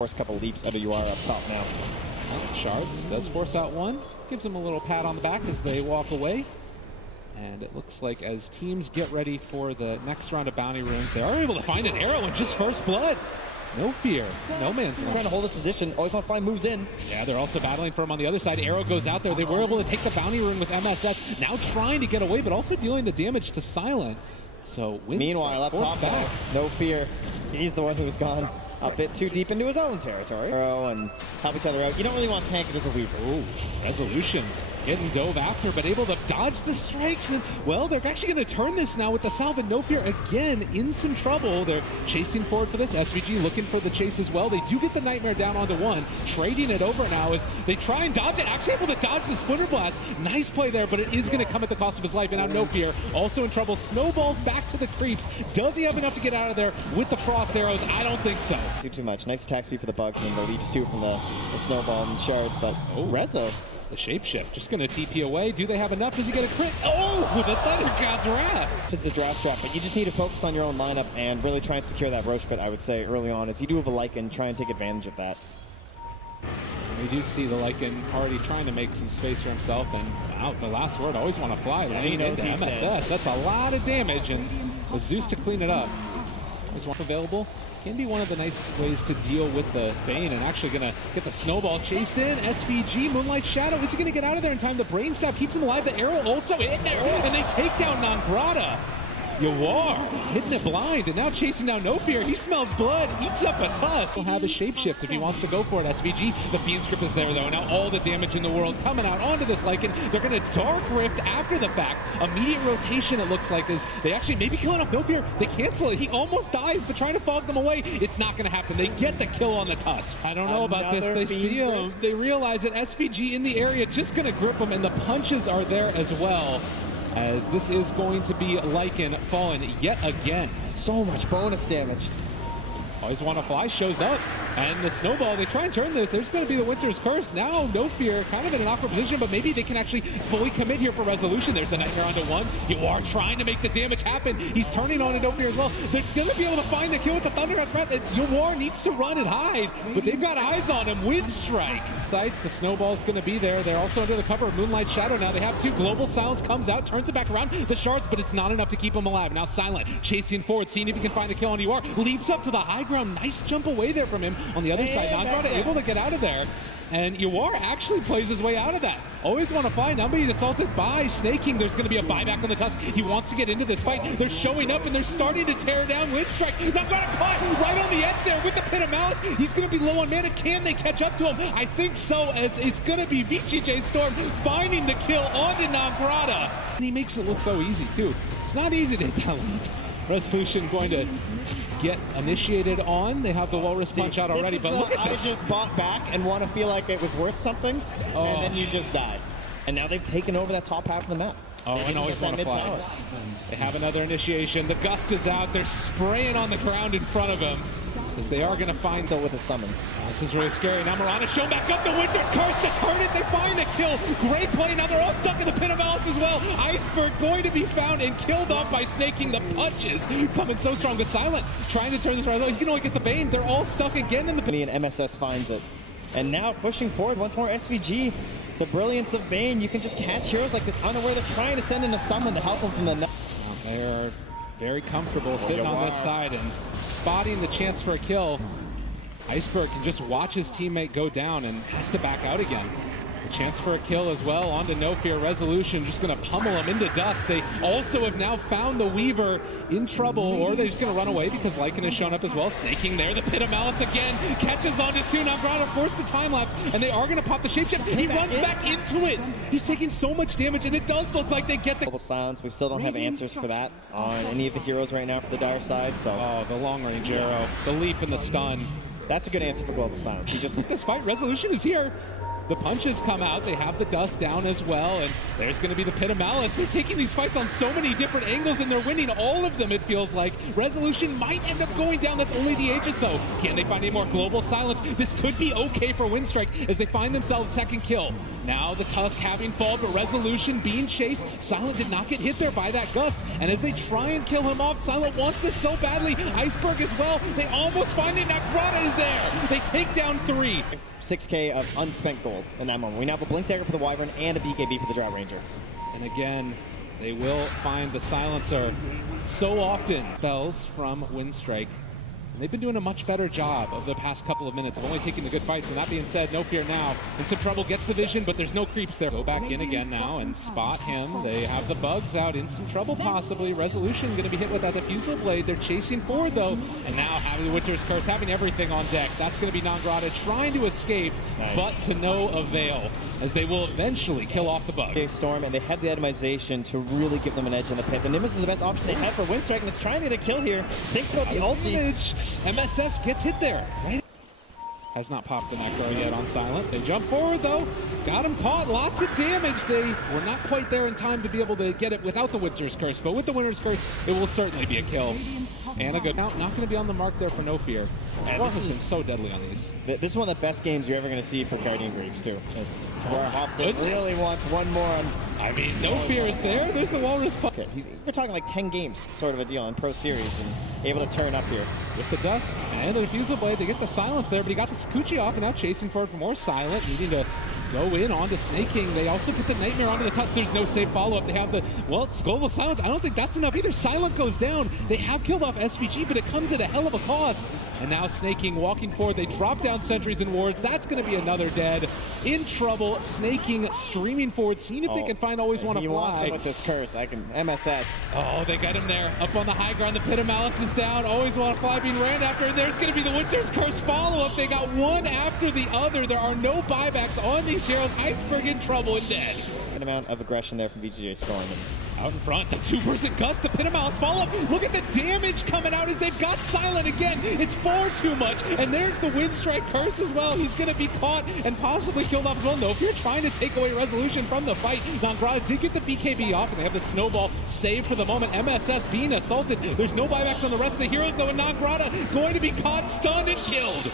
Force a couple leaps. WR up top now. Shards does force out one, gives him a little pat on the back as they walk away. And it looks like as teams get ready for the next round of bounty runes, they are able to find an arrow in just first blood. No fear, no man's land. Trying to hold his position, always want to find moves in. Yeah, they're also battling for him on the other side. Arrow goes out there. They were able to take the bounty rune with MSS, now trying to get away, but also dealing the damage to Silent. So meanwhile, up top back, no fear. He's the one who's gone a bit too deep into his own territory. And help each other out. You don't really want to tank it as a Weaver. Ooh, Resolution getting dove after, but able to dodge the strikes. And, well, they're actually going to turn this now with the salve, and No Fear again in some trouble. They're chasing forward for this. SVG looking for the chase as well. They do get the Nightmare down onto one. Trading it over now as they try and dodge it. Actually able to dodge the Splinter Blast. Nice play there, but it is going to come at the cost of his life. And now No Fear also in trouble. Snowballs back to the creeps. Does he have enough to get out of there with the cross arrows? I don't think so. Too much. Nice attack speed for the Bugs, and then the leaps too from the snowball and shards. But Rezo, the shapeshift, just going to TP away. Do they have enough? Does he get a crit? Oh, with a Thunder God's Wrath. It's a draft trap, but you just need to focus on your own lineup and really try and secure that Roche pit, I would say, early on. As you do have a Lycan, try and take advantage of that. We do see the Lycan already trying to make some space for himself, and wow, the last word, always want to fly lane into MSS. That's a lot of damage, and with Zeus to clean it up. Always one available. Can be one of the nice ways to deal with the Bane, and actually going to get the snowball chase in. SVG, Moonlight Shadow, is he going to get out of there in time? The brain stab keeps him alive. The arrow also hit there, and they take down Nangrata. Yawar hitting it blind, and now chasing down No Fear. He smells blood, eats up a tusk. He'll have his shapeshift if he wants to go for it. SVG, the Fiend Script is there though. Now all the damage in the world coming out onto this Lycan. They're going to Dark Rift after the fact. Immediate rotation, it looks like, is they actually maybe killing off No Fear. They cancel it. He almost dies, but trying to fog them away. It's not going to happen. They get the kill on the tusk. I don't know about this. They see him. They realize that SVG in the area just going to grip him, and the punches are there as well. As this is going to be Lycan fallen yet again. So much bonus damage. Always want to fly, shows up. And the snowball, they try and turn this. There's going to be the Winter's Curse. Now, No Fear, kind of in an awkward position, but maybe they can actually fully commit here for Resolution. There's the Nightmare onto one. You are trying to make the damage happen. He's turning on to No Fear as well. They're going to be able to find the kill with the Thunder God's Wrath. Yawar needs to run and hide, but they've got eyes on him. Winstrike. Sights, the snowball's going to be there. They're also under the cover of Moonlight Shadow now. They have two. Global Silence comes out, turns it back around. The shards, but it's not enough to keep him alive. Now Silent chasing forward, seeing if he can find the kill on Yawar. Leaps up to the high ground. Nice jump away there from him on the other side. Nangrata able to get out of there. And Yawar actually plays his way out of that. Always want to find Numby assaulted by Snaking. There's going to be a buyback on the tusk. He wants to get into this fight. They're showing up and they're starting to tear down Winstrike. Nangrata caught right on the edge there with the Pit of Malice. He's going to be low on mana. Can they catch up to him? I think so, as it's going to be VGJ.Storm finding the kill onto Nangrata. And he makes it look so easy too. It's not easy to hit that leap. Resolution going to get initiated on. They have the Walrus punch out already, but look at this. I just bought back and want to feel like it was worth something, and then you just die. And now they've taken over that top half of the map. Oh, and always want to fly. They have another initiation. The Gust is out. They're spraying on the ground in front of him, because they are going to find so with the summons. This is really scary. Now Mirana shown back up the Winter's Curse to turn it. They find a kill. Great play. Now they're all stuck in the Pit of Malice as well. Iceberg going to be found and killed off by Snaking. The punches coming so strong. But Silent trying to turn this right. He can only get the Bane. They're all stuck again in the pit. And MSS finds it. And now pushing forward once more SVG. The brilliance of Bane. You can just catch heroes like this unaware. They're trying to send in a summon to help them from the... They are very comfortable sitting on this side and spotting the chance for a kill. Iceberg can just watch his teammate go down and has to back out again. A chance for a kill as well onto No Fear. Resolution just going to pummel him into dust. They also have now found the Weaver in trouble, or they're just going to run away because Lycan has shown up as well. Snaking there. The Pit of Malice again. Catches onto two. Nangrata forced to time lapse, and they are going to pop the shapeshift. He runs back into it. He's taking so much damage, and it does look like they get the Global Silence. We still don't have answers for that on any of the heroes right now for the Dire side. So the long range arrow, the leap and the stun. That's a good answer for Global Silence. He just this fight. Resolution is here. The punches come out. They have the dust down as well, and there's going to be the Pit of Malice. They're taking these fights on so many different angles, and they're winning all of them, it feels like. Resolution might end up going down. That's only the Aegis, though. Can they find any more Global Silence? This could be okay for Winstrike as they find themselves second kill. Now the Tusk having fall, but Resolution being chased. Silent did not get hit there by that gust. And as they try and kill him off, Silent wants this so badly. Iceberg as well. They almost find it. Nagrata is there. They take down 3. 6K of unspent gold in that moment. We now have a Blink Dagger for the Wyvern and a BKB for the Drought Ranger. And again, they will find the silencer so often. Spells from Winstrike. And they've been doing a much better job of the past couple of minutes of only taking the good fights. And that being said, No Fear now in some trouble, gets the vision, but there's no creeps there. Go back in again now and spot him. They have the bugs out, in some trouble possibly. Resolution going to be hit with that diffusal blade. They're chasing forward though. And now having the Winter's Curse, having everything on deck. That's going to be Nagrata trying to escape, but to no avail, as they will eventually kill off the bug. VGJ.Storm, and they have the itemization to really give them an edge in the pit. The Nimbus is the best option they have for Winstrike, and it's trying to get a kill here. Thinks about the ulti. MSS gets hit there. Right? Has not popped the Necro yet on Silent. They jump forward though. Got him caught. Lots of damage. They were not quite there in time to be able to get it without the Winter's Curse, but with the Winter's Curse, it will certainly be a kill. And a good count. Not going to be on the mark there for No Fear. This has been so deadly on these. This is one of the best games you're ever going to see for Guardian Greaves too. Just where Hobson really wants one more on. I mean, No Fear is there. There's the Walrus Puck. We're talking like 10 games sort of a deal in Pro Series, and able to turn up here. With the dust and the diffusal blade, they get the silence there, but he got the Sakuchi off, and now chasing forward for more Silent, needing to go in onto Snake King. They also get the Nightmare onto the Tusk. There's no safe follow-up. They have the, well, Skull of Silence. I don't think that's enough either. Silent goes down. They have killed off SVG, but it comes at a hell of a cost. And now Snake King walking forward. They drop down sentries and wards. That's going to be another dead. In trouble. Snake King streaming forward, seeing if they can find Always Wanna Fly. With this curse, I can MSS. Oh, they got him there. Up on the high ground. The Pit of Malice is down. Always Wanna Fly being ran after. And there's going to be the Winter's Curse follow-up. They got one after the other. There are no buybacks on these heroes. Iceberg in trouble and dead. An amount of aggression there from VGJ.Storm. Out in front, the 2-person gust, the Pit of Malice follow-up. Look at the damage coming out as they've got Silent again. It's far too much. And there's the Winstrike Curse as well. He's going to be caught and possibly killed off as well. No, if you're trying to take away Resolution from the fight, Nagrata did get the BKB off, and they have the Snowball saved for the moment. MSS being assaulted. There's no buybacks on the rest of the heroes, though, and Nagrata going to be caught, stunned, and killed.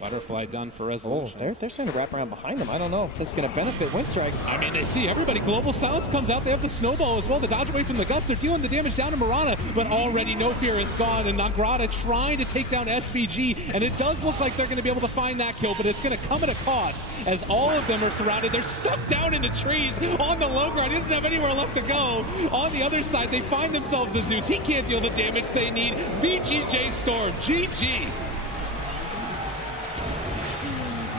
Butterfly done for Resolution. Oh, they're starting to wrap around behind them. I don't know if this is going to benefit Winstrike. I mean, they see everybody. Global Silence comes out. They have the Snowball as well to dodge away from the gust. They're dealing the damage down to Marana, but already No Fear is gone, and Nagrata trying to take down SVG, and it does look like they're going to be able to find that kill, but it's going to come at a cost as all of them are surrounded. They're stuck down in the trees on the low ground. He doesn't have anywhere left to go. On the other side, they find themselves the Zeus. He can't deal the damage they need. VGJ.Storm, GG.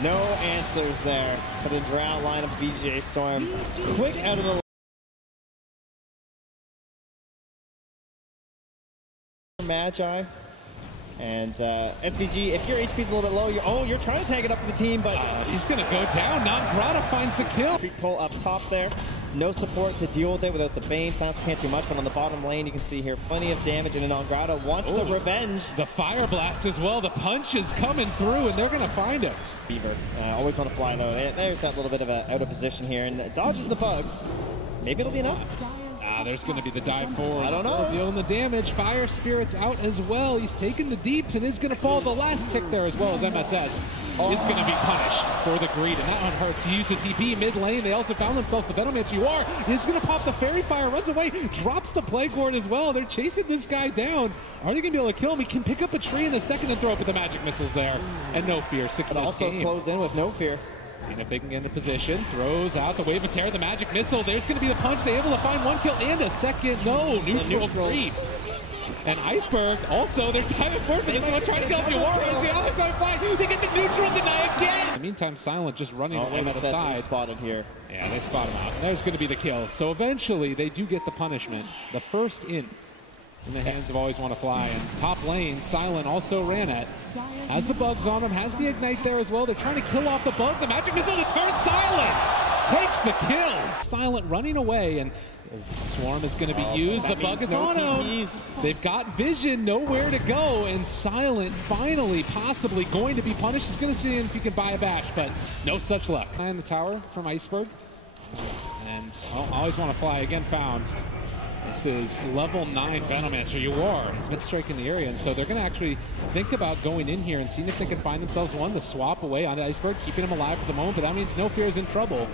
No answers there for the Drow line of VGJ.Storm. Quick out of the Magi. And SVG, if your HP's a little bit low, you're trying to tag it up for the team, but he's going to go down. Nagrata finds the kill. Pull up top there. No support to deal with it without the Bane. Silence can't do much, but on the bottom lane, you can see here plenty of damage, and Nagrata wants the revenge. The Fire Blast as well. The punch is coming through, and they're going to find him. Beaver, Always Wanna Fly, though. There's that little bit of a out of position here, and dodges the bugs. Maybe it'll be enough. There's going to be the dive forward. I don't know. Still dealing the damage. Fire Spirit's out as well. He's taking the deeps and is going to fall the last tick there as well as MSS is going to be punished for the greed. And that one hurts. He used the TP mid lane. They also found themselves the Venomance. Is going to pop the Fairy Fire, runs away, drops the Plague Ward as well. They're chasing this guy down. Are they going to be able to kill him? He can pick up a tree in a second and throw up with the magic missiles there. And No Fear, 6 also game. Closed in with No Fear. Seeing if they can get into position, throws out the Wave of Terror, the Magic Missile. There's going to be the punch. They're able to find one kill and a second. No, neutral creep. And Iceberg, also, they're diving forward for this one, trying to kill Fiora. As the Alex on flag, they get the neutral deny again. In the meantime, Silent just running away to the side. Spotted here. Yeah, they spot him out. And there's going to be the kill. So eventually, they do get the punishment. The first in the hands of Always Wanna Fly. And top lane, Silent also ran at. Has the bugs on him, has the ignite there as well. They're trying to kill off the bug. The magic missile to turn. Silent takes the kill. Silent running away, and Swarm is going to be used. The bug is on him. They've got vision, nowhere to go, and Silent finally possibly going to be punished. He's going to see if he can buy a bash, but no such luck. And the tower from Iceberg. And and always want to fly again found. This is level 9 Venomancer. Yuar has been striking the area, and so they're going to actually think about going in here and seeing if they can find themselves one to swap away onto Iceberg, keeping him alive for the moment, but that means No Fear is in trouble.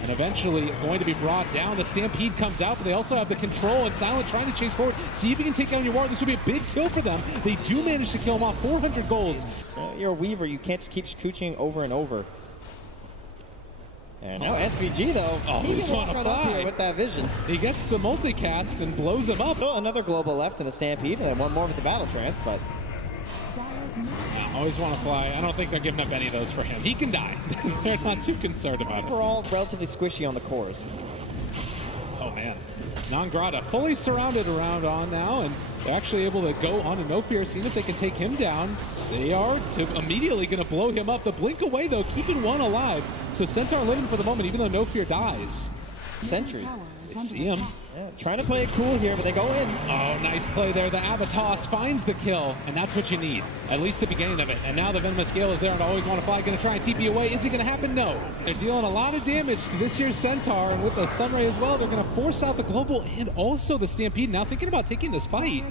And eventually going to be brought down. The Stampede comes out, but they also have the control, and Silent trying to chase forward, see if he can take down Yuar. This would be a big kill for them. They do manage to kill him off. 400 golds. So you're a Weaver, you can't just keep scooching over and over. And now SVG though, he's on a fly with that vision. He gets the multicast and blows him up. Well, another global left in the Stampede, and then one more with the Battle Trance, but always want to fly. I don't think they're giving up any of those for him. He can die. They're not too concerned about it. We're all relatively squishy on the cores. Oh man, Nangrata fully surrounded around on now, and they're actually able to go on to No Fear, seeing if they can take him down. They are immediately going to blow him up. The blink away though, keeping one alive. So Centaur living for the moment, even though No Fear dies. Sentry. They see him. Yeah, trying to play it cool here, but they go in. Oh, nice play there. The Abatos finds the kill, and that's what you need. At least the beginning of it. And now the Venomous Scale is there and always want to fly. Going to try and TP away. Is it going to happen? No. They're dealing a lot of damage to this year's Centaur, and with the Sunray as well, they're going to force out the Global and also the Stampede. Now thinking about taking this fight,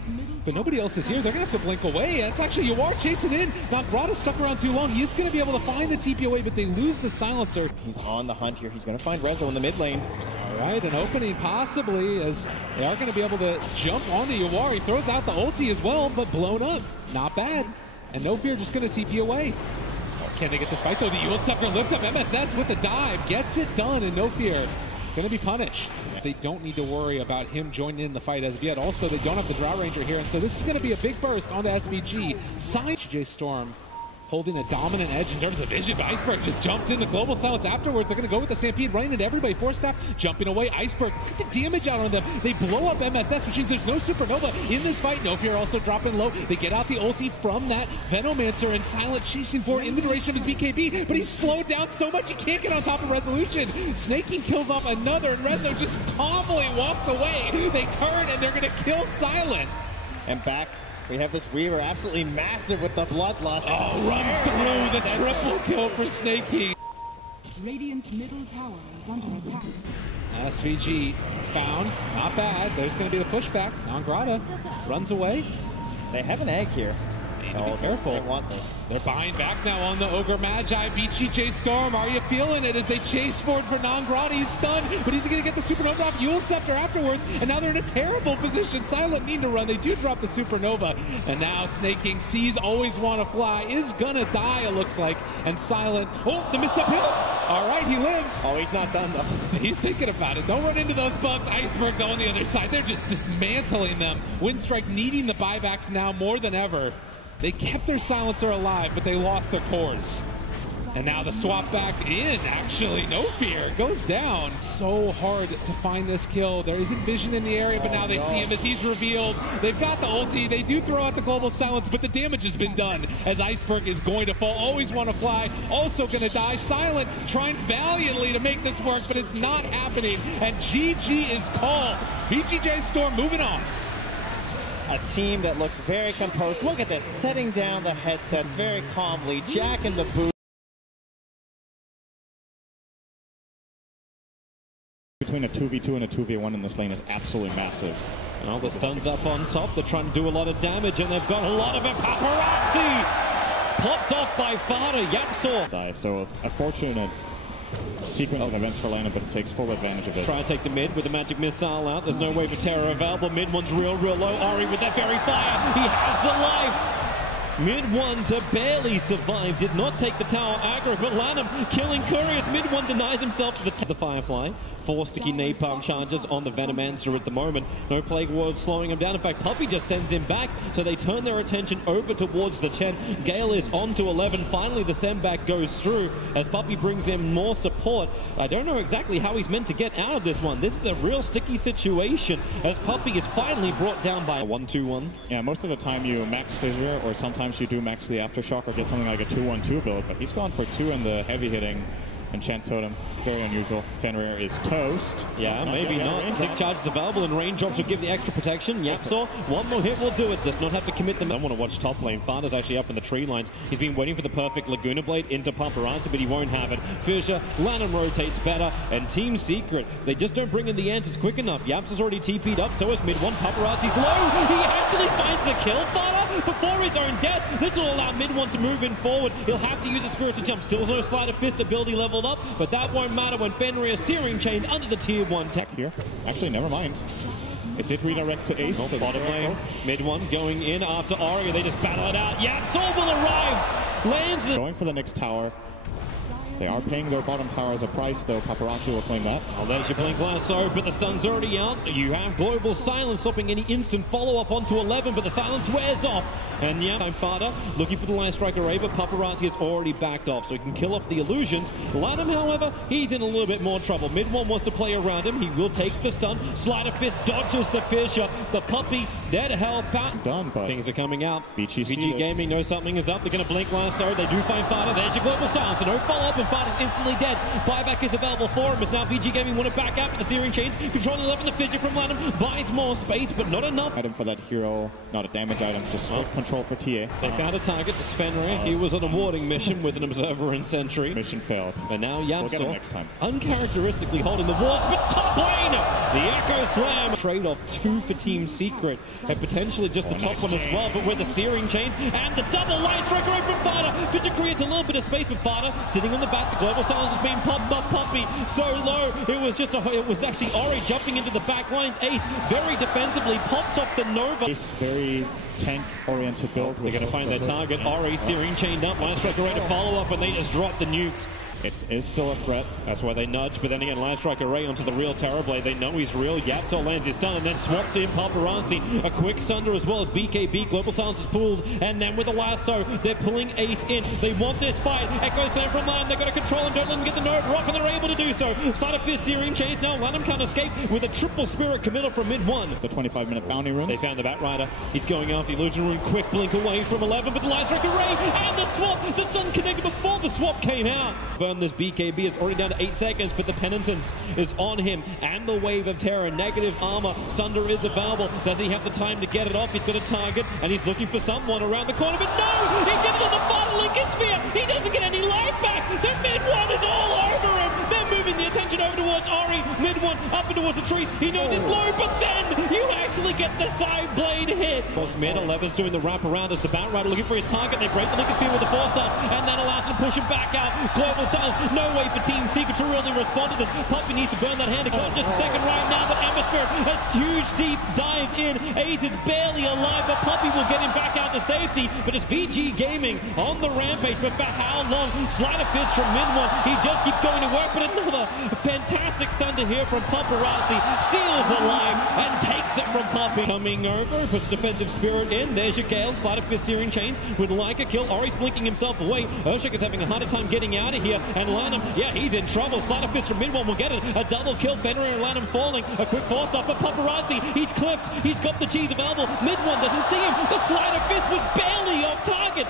but nobody else is here. They're going to have to blink away. That's actually Yuar chasing in. Nangrata stuck around too long. He is going to be able to find the TP away, but they lose the Silencer. He's on the hunt here. He's going to find Rezo in the mid lane. All right, an opening possibly, as they are going to be able to jump onto Yuar. He throws out the ulti as well, but blown up. Not bad. And No Fear just going to TP away. Can they get this fight though? The Yule Scepter lift up MSS with the dive. Gets it done, and No Fear going to be punished. They don't need to worry about him joining in the fight as of yet. Also, they don't have the Drow Ranger here, and so this is going to be a big burst onto SVG. VGJ.Storm holding a dominant edge in terms of vision, but Iceberg just jumps in the global silence afterwards. They're going to go with the Stampede, running into everybody. Force staff jumping away. Iceberg, look at the damage out on them. They blow up MSS, which means there's no Supernova in this fight. No Fear also dropping low. They get out the ulti from that Venomancer, and Silent chasing forward in the duration of his BKB, but he's slowed down so much he can't get on top of Resolution. Snaking kills off another, and Rezo just calmly walks away. They turn, and they're going to kill Silent. And back, we have this Weaver absolutely massive with the Bloodlust. Oh, runs through the triple kill for Snaking. Radiant's middle tower is under attack. SVG found, not bad. There's going to be the pushback. Nangrata runs away. They have an egg here. Need to be careful. They want this. They're buying back now on the Ogre Magi. VGJ.Storm, are you feeling it as they chase forward for Nangrata? He's stunned, but he's going to get the Supernova off Yule Scepter afterwards, and now they're in a terrible position. Silent need to run. They do drop the Supernova, and now Snaking sees always want to fly, is going to die, it looks like, and Silent, oh, the miss uphill. All right, he lives. Oh, he's not done, though. He's thinking about it. Don't run into those bugs. Iceberg, though, on the other side. They're just dismantling them. Winstrike needing the buybacks now more than ever. They kept their Silencer alive, but they lost their cores. And now the swap back in, actually. No Fear goes down. So hard to find this kill. There isn't vision in the area, but now they see him as he's revealed. They've got the ulti. They do throw out the global silence, but the damage has been done as Iceberg is going to fall. Always want to fly. Also going to die. Silent trying valiantly to make this work, but it's not happening. And GG is called. VGJ.Storm moving on. A team that looks very composed. Look at this, setting down the headsets very calmly, Jack in the boot. Between a 2v2 and a 2v1 in this lane is absolutely massive. Well, the stun's up on top. They're trying to do a lot of damage, and they've got a lot of it. Paparazzi! Popped off by Fada. Yapsor. So a fortunate sequence of events for lineup, but it takes full advantage of it. Try and take the mid with the magic missile out. There's no wave of terror available. Mid one's real low. Ori with that very fire. He has the life. Mid one to barely survive. Did not take the tower aggro, but Lanham killing Curious. Mid one denies himself to the Firefly. 4 sticky napalm charges on the Venomancer at the moment. No Plague Ward slowing him down. In fact, Puppey just sends him back, so they turn their attention over towards the Chen. Gale is on to 11. Finally, the send back goes through as Puppey brings in more support. I don't know exactly how he's meant to get out of this one. This is a real sticky situation as Puppey is finally brought down by a 1-2-1. Yeah, most of the time you max Fissure, or sometimes you do max the Aftershock or get something like a 2-1-2 build, but he's gone for 2 in the heavy hitting Enchant Totem, very unusual. Fenrir is toast. Yeah, maybe not. Stick charge is available and raindrops will give the extra protection. Yapsaw, one more hit will do it. Does not have to commit them. I want to watch top lane. Fada's actually up in the tree lines. He's been waiting for the perfect Laguna Blade into Paparazzi, but he won't have it. Fisher, Lanham rotates better, and Team Secret, they just don't bring in the answers quick enough. Yapsa's already TP'd up, so is mid one. Paparazzi's low. He actually finds the kill, Fada, before his own death. This will allow mid one to move in forward. He'll have to use a spiritual jump. Still no Sleight of Fist ability leveled up, but that won't matter when Fenrir is Searing Chained under the tier 1 tech here. Actually, never mind. It did redirect to Ace. So bottom lane, mid one going in after Aria. They just battle it out. Yapsaw will arrive. Lands it. Going for the next tower. They are paying their bottom tower as a price, though. Paparazzi will claim that. Oh, there's your blink lasso, but the stun's already out. You have global silence stopping any instant follow-up onto 11, but the silence wears off. And yeah, I'm Fada looking for the line striker Ray, but Paparazzi has already backed off, so he can kill off the illusions. Lanham, however, he's in a little bit more trouble. Mid one wants to play around him. He will take the stun. Sleight of Fist dodges the Fisher. The puppy, dead hell, done, but things are coming out. VG Gaming knows something is up. They're going to blink lasso. They do find Fada. There's your global silence. So no follow-up, and Fada's instantly dead. Buyback is available for him as now VG Gaming want to back out with the Searing Chains. Controlling 11, the Fidget from Lanham buys more space, but not enough. Item for that hero, not a damage item, just control for TA. They found a target, it's Fenrir. He was on a warding mission with an observer and sentry. Mission failed. And now Yapsaw, we'll get him next time. Uncharacteristically holding the walls, but top lane! The Echo Slam. Trade-off 2 for Team Secret, and potentially just the top one as well, but with the Searing Chains and the double line striker over from Fada. Fidget creates a little bit of space with Fada sitting on the back. The global silence is being popped up. Puppy so low. It was actually Ori jumping into the back lines. Ace very defensively pops off the Nova. Ace very tank-oriented build. They're going to find their target. Ori Searing chained up. Line striker ready to follow up, and they just drop the nukes. It is still a threat. That's why they nudge, but then again, Line Striker Ray onto the real Terrorblade. They know he's real. Yapsaw lands his stun and then swaps in Paparazzi. A quick Sunder as well as BKB. Global Silence is pulled, and then with a lasso, they're pulling Ace in. They want this fight. Echo Slam from Lanham. They're going to control him. Don't let them get the Nova off, and they're able to do so. Sleight of Fist, Searing Chains. Now Lanham can't escape with a triple Spirit committal from mid one. The 25-minute bounty rune. They found the Batrider. He's going after the Illusion Rune. Quick blink away from 11, but the Line Striker Ray and the swap. The stun connected before the swap came out. Burn this BKB. It's already down to 8 seconds, but the penitence is on him and the wave of terror. Negative armor. Sunder is available. Does he have the time to get it off? He's got a target and he's looking for someone around the corner, but no! He did it on the final Lincoln Sphere! He doesn't get any life back! So mid one is all over him! They're moving the attention over towards Ori. Mid one up and towards the trees. He knows it's low, but then you actually get the side blade hit. Cross mid, 11's doing the wrap around as the Batrider looking for his target. They break the Lincoln Sphere with the 4-star and that allows him to push him back out. Global Silence, no way for Team Secret to really respond to this. Puppy needs to burn that hand. Just a second right now, but Ember Spirit has huge deep dive in. Ace is barely alive, but Puppy will get him back out to safety. But it's VG Gaming on the rampage, but for how long? Sleight of Fist from mid one. He just keeps going to work, but another fantastic thunder here from Paparazzi. Steals the line and takes it from Puppy. Coming over, puts defensive spirit in. There's your Gale. Sleight of Fist, Searing Chains would like a kill. Ori's blinking himself away. Urshik is having a harder time getting out of here, and Lanham, yeah, he's in trouble. Sleight of Fist from mid one will get it. A double kill. Fenrir and Lanham falling. A quick 4-star for Paparazzi. He's clipped. He's got the cheese available. Mid one doesn't see him. The Sleight of Fist was barely off target.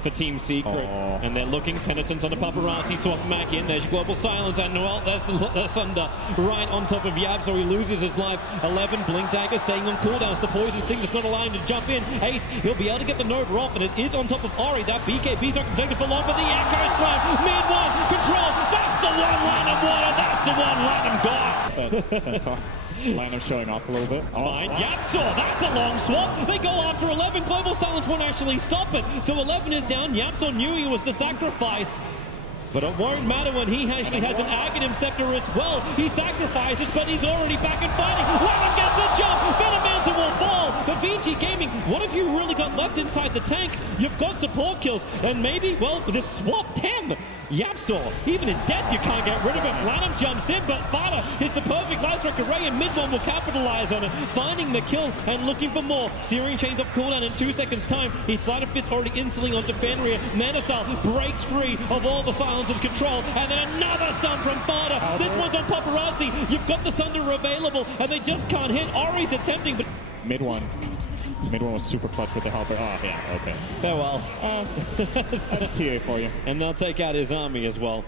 For Team Secret, and they're looking penitence on the Paparazzi. Swap back in. There's your global silence, and well, that's Sunder right on top of Yab, so he loses his life. 11 blink dagger staying on cooldowns. The poison signal's not allowing him to jump in. Ace, he'll be able to get the Nova off, and it is on top of Ori. That BKB's not protected for long, but the Echo Slam mid one control. That's the one Lanham wanted. That's the one Lanham got. Centaur. Lanham showing off a little bit. Fine. Yapsaw, that's a long swap. They go after 11. Global Silence won't actually stop it. So 11 is down. Yapsaw knew he was the sacrifice. But it won't matter when he actually has an Aghanim Scepter as well. He sacrifices, but he's already back and fighting. Lanham gets the jump. Venomancer will fall. But VG Gaming, what have you really got left inside the tank? You've got support kills. And maybe, well, this swap 10. Yapsaw, even in death, you can't get rid of him. Lanham jumps in, but Fada hits the perfect Light Striker Ray, and mid one will capitalize on it, finding the kill and looking for more. Searing Chains off cooldown in 2 seconds' time. He's Sleight of Fist already instantly onto Fenrir. Manasal breaks free of all the silence of control, and then another stun from Fada. This one's on Paparazzi. You've got the Sunder available, and they just can't hit. Ori's attempting, but mid one. Mid one was super clutch with the helper. Oh, yeah, okay. Farewell. That's TA for you. And they'll take out his army as well.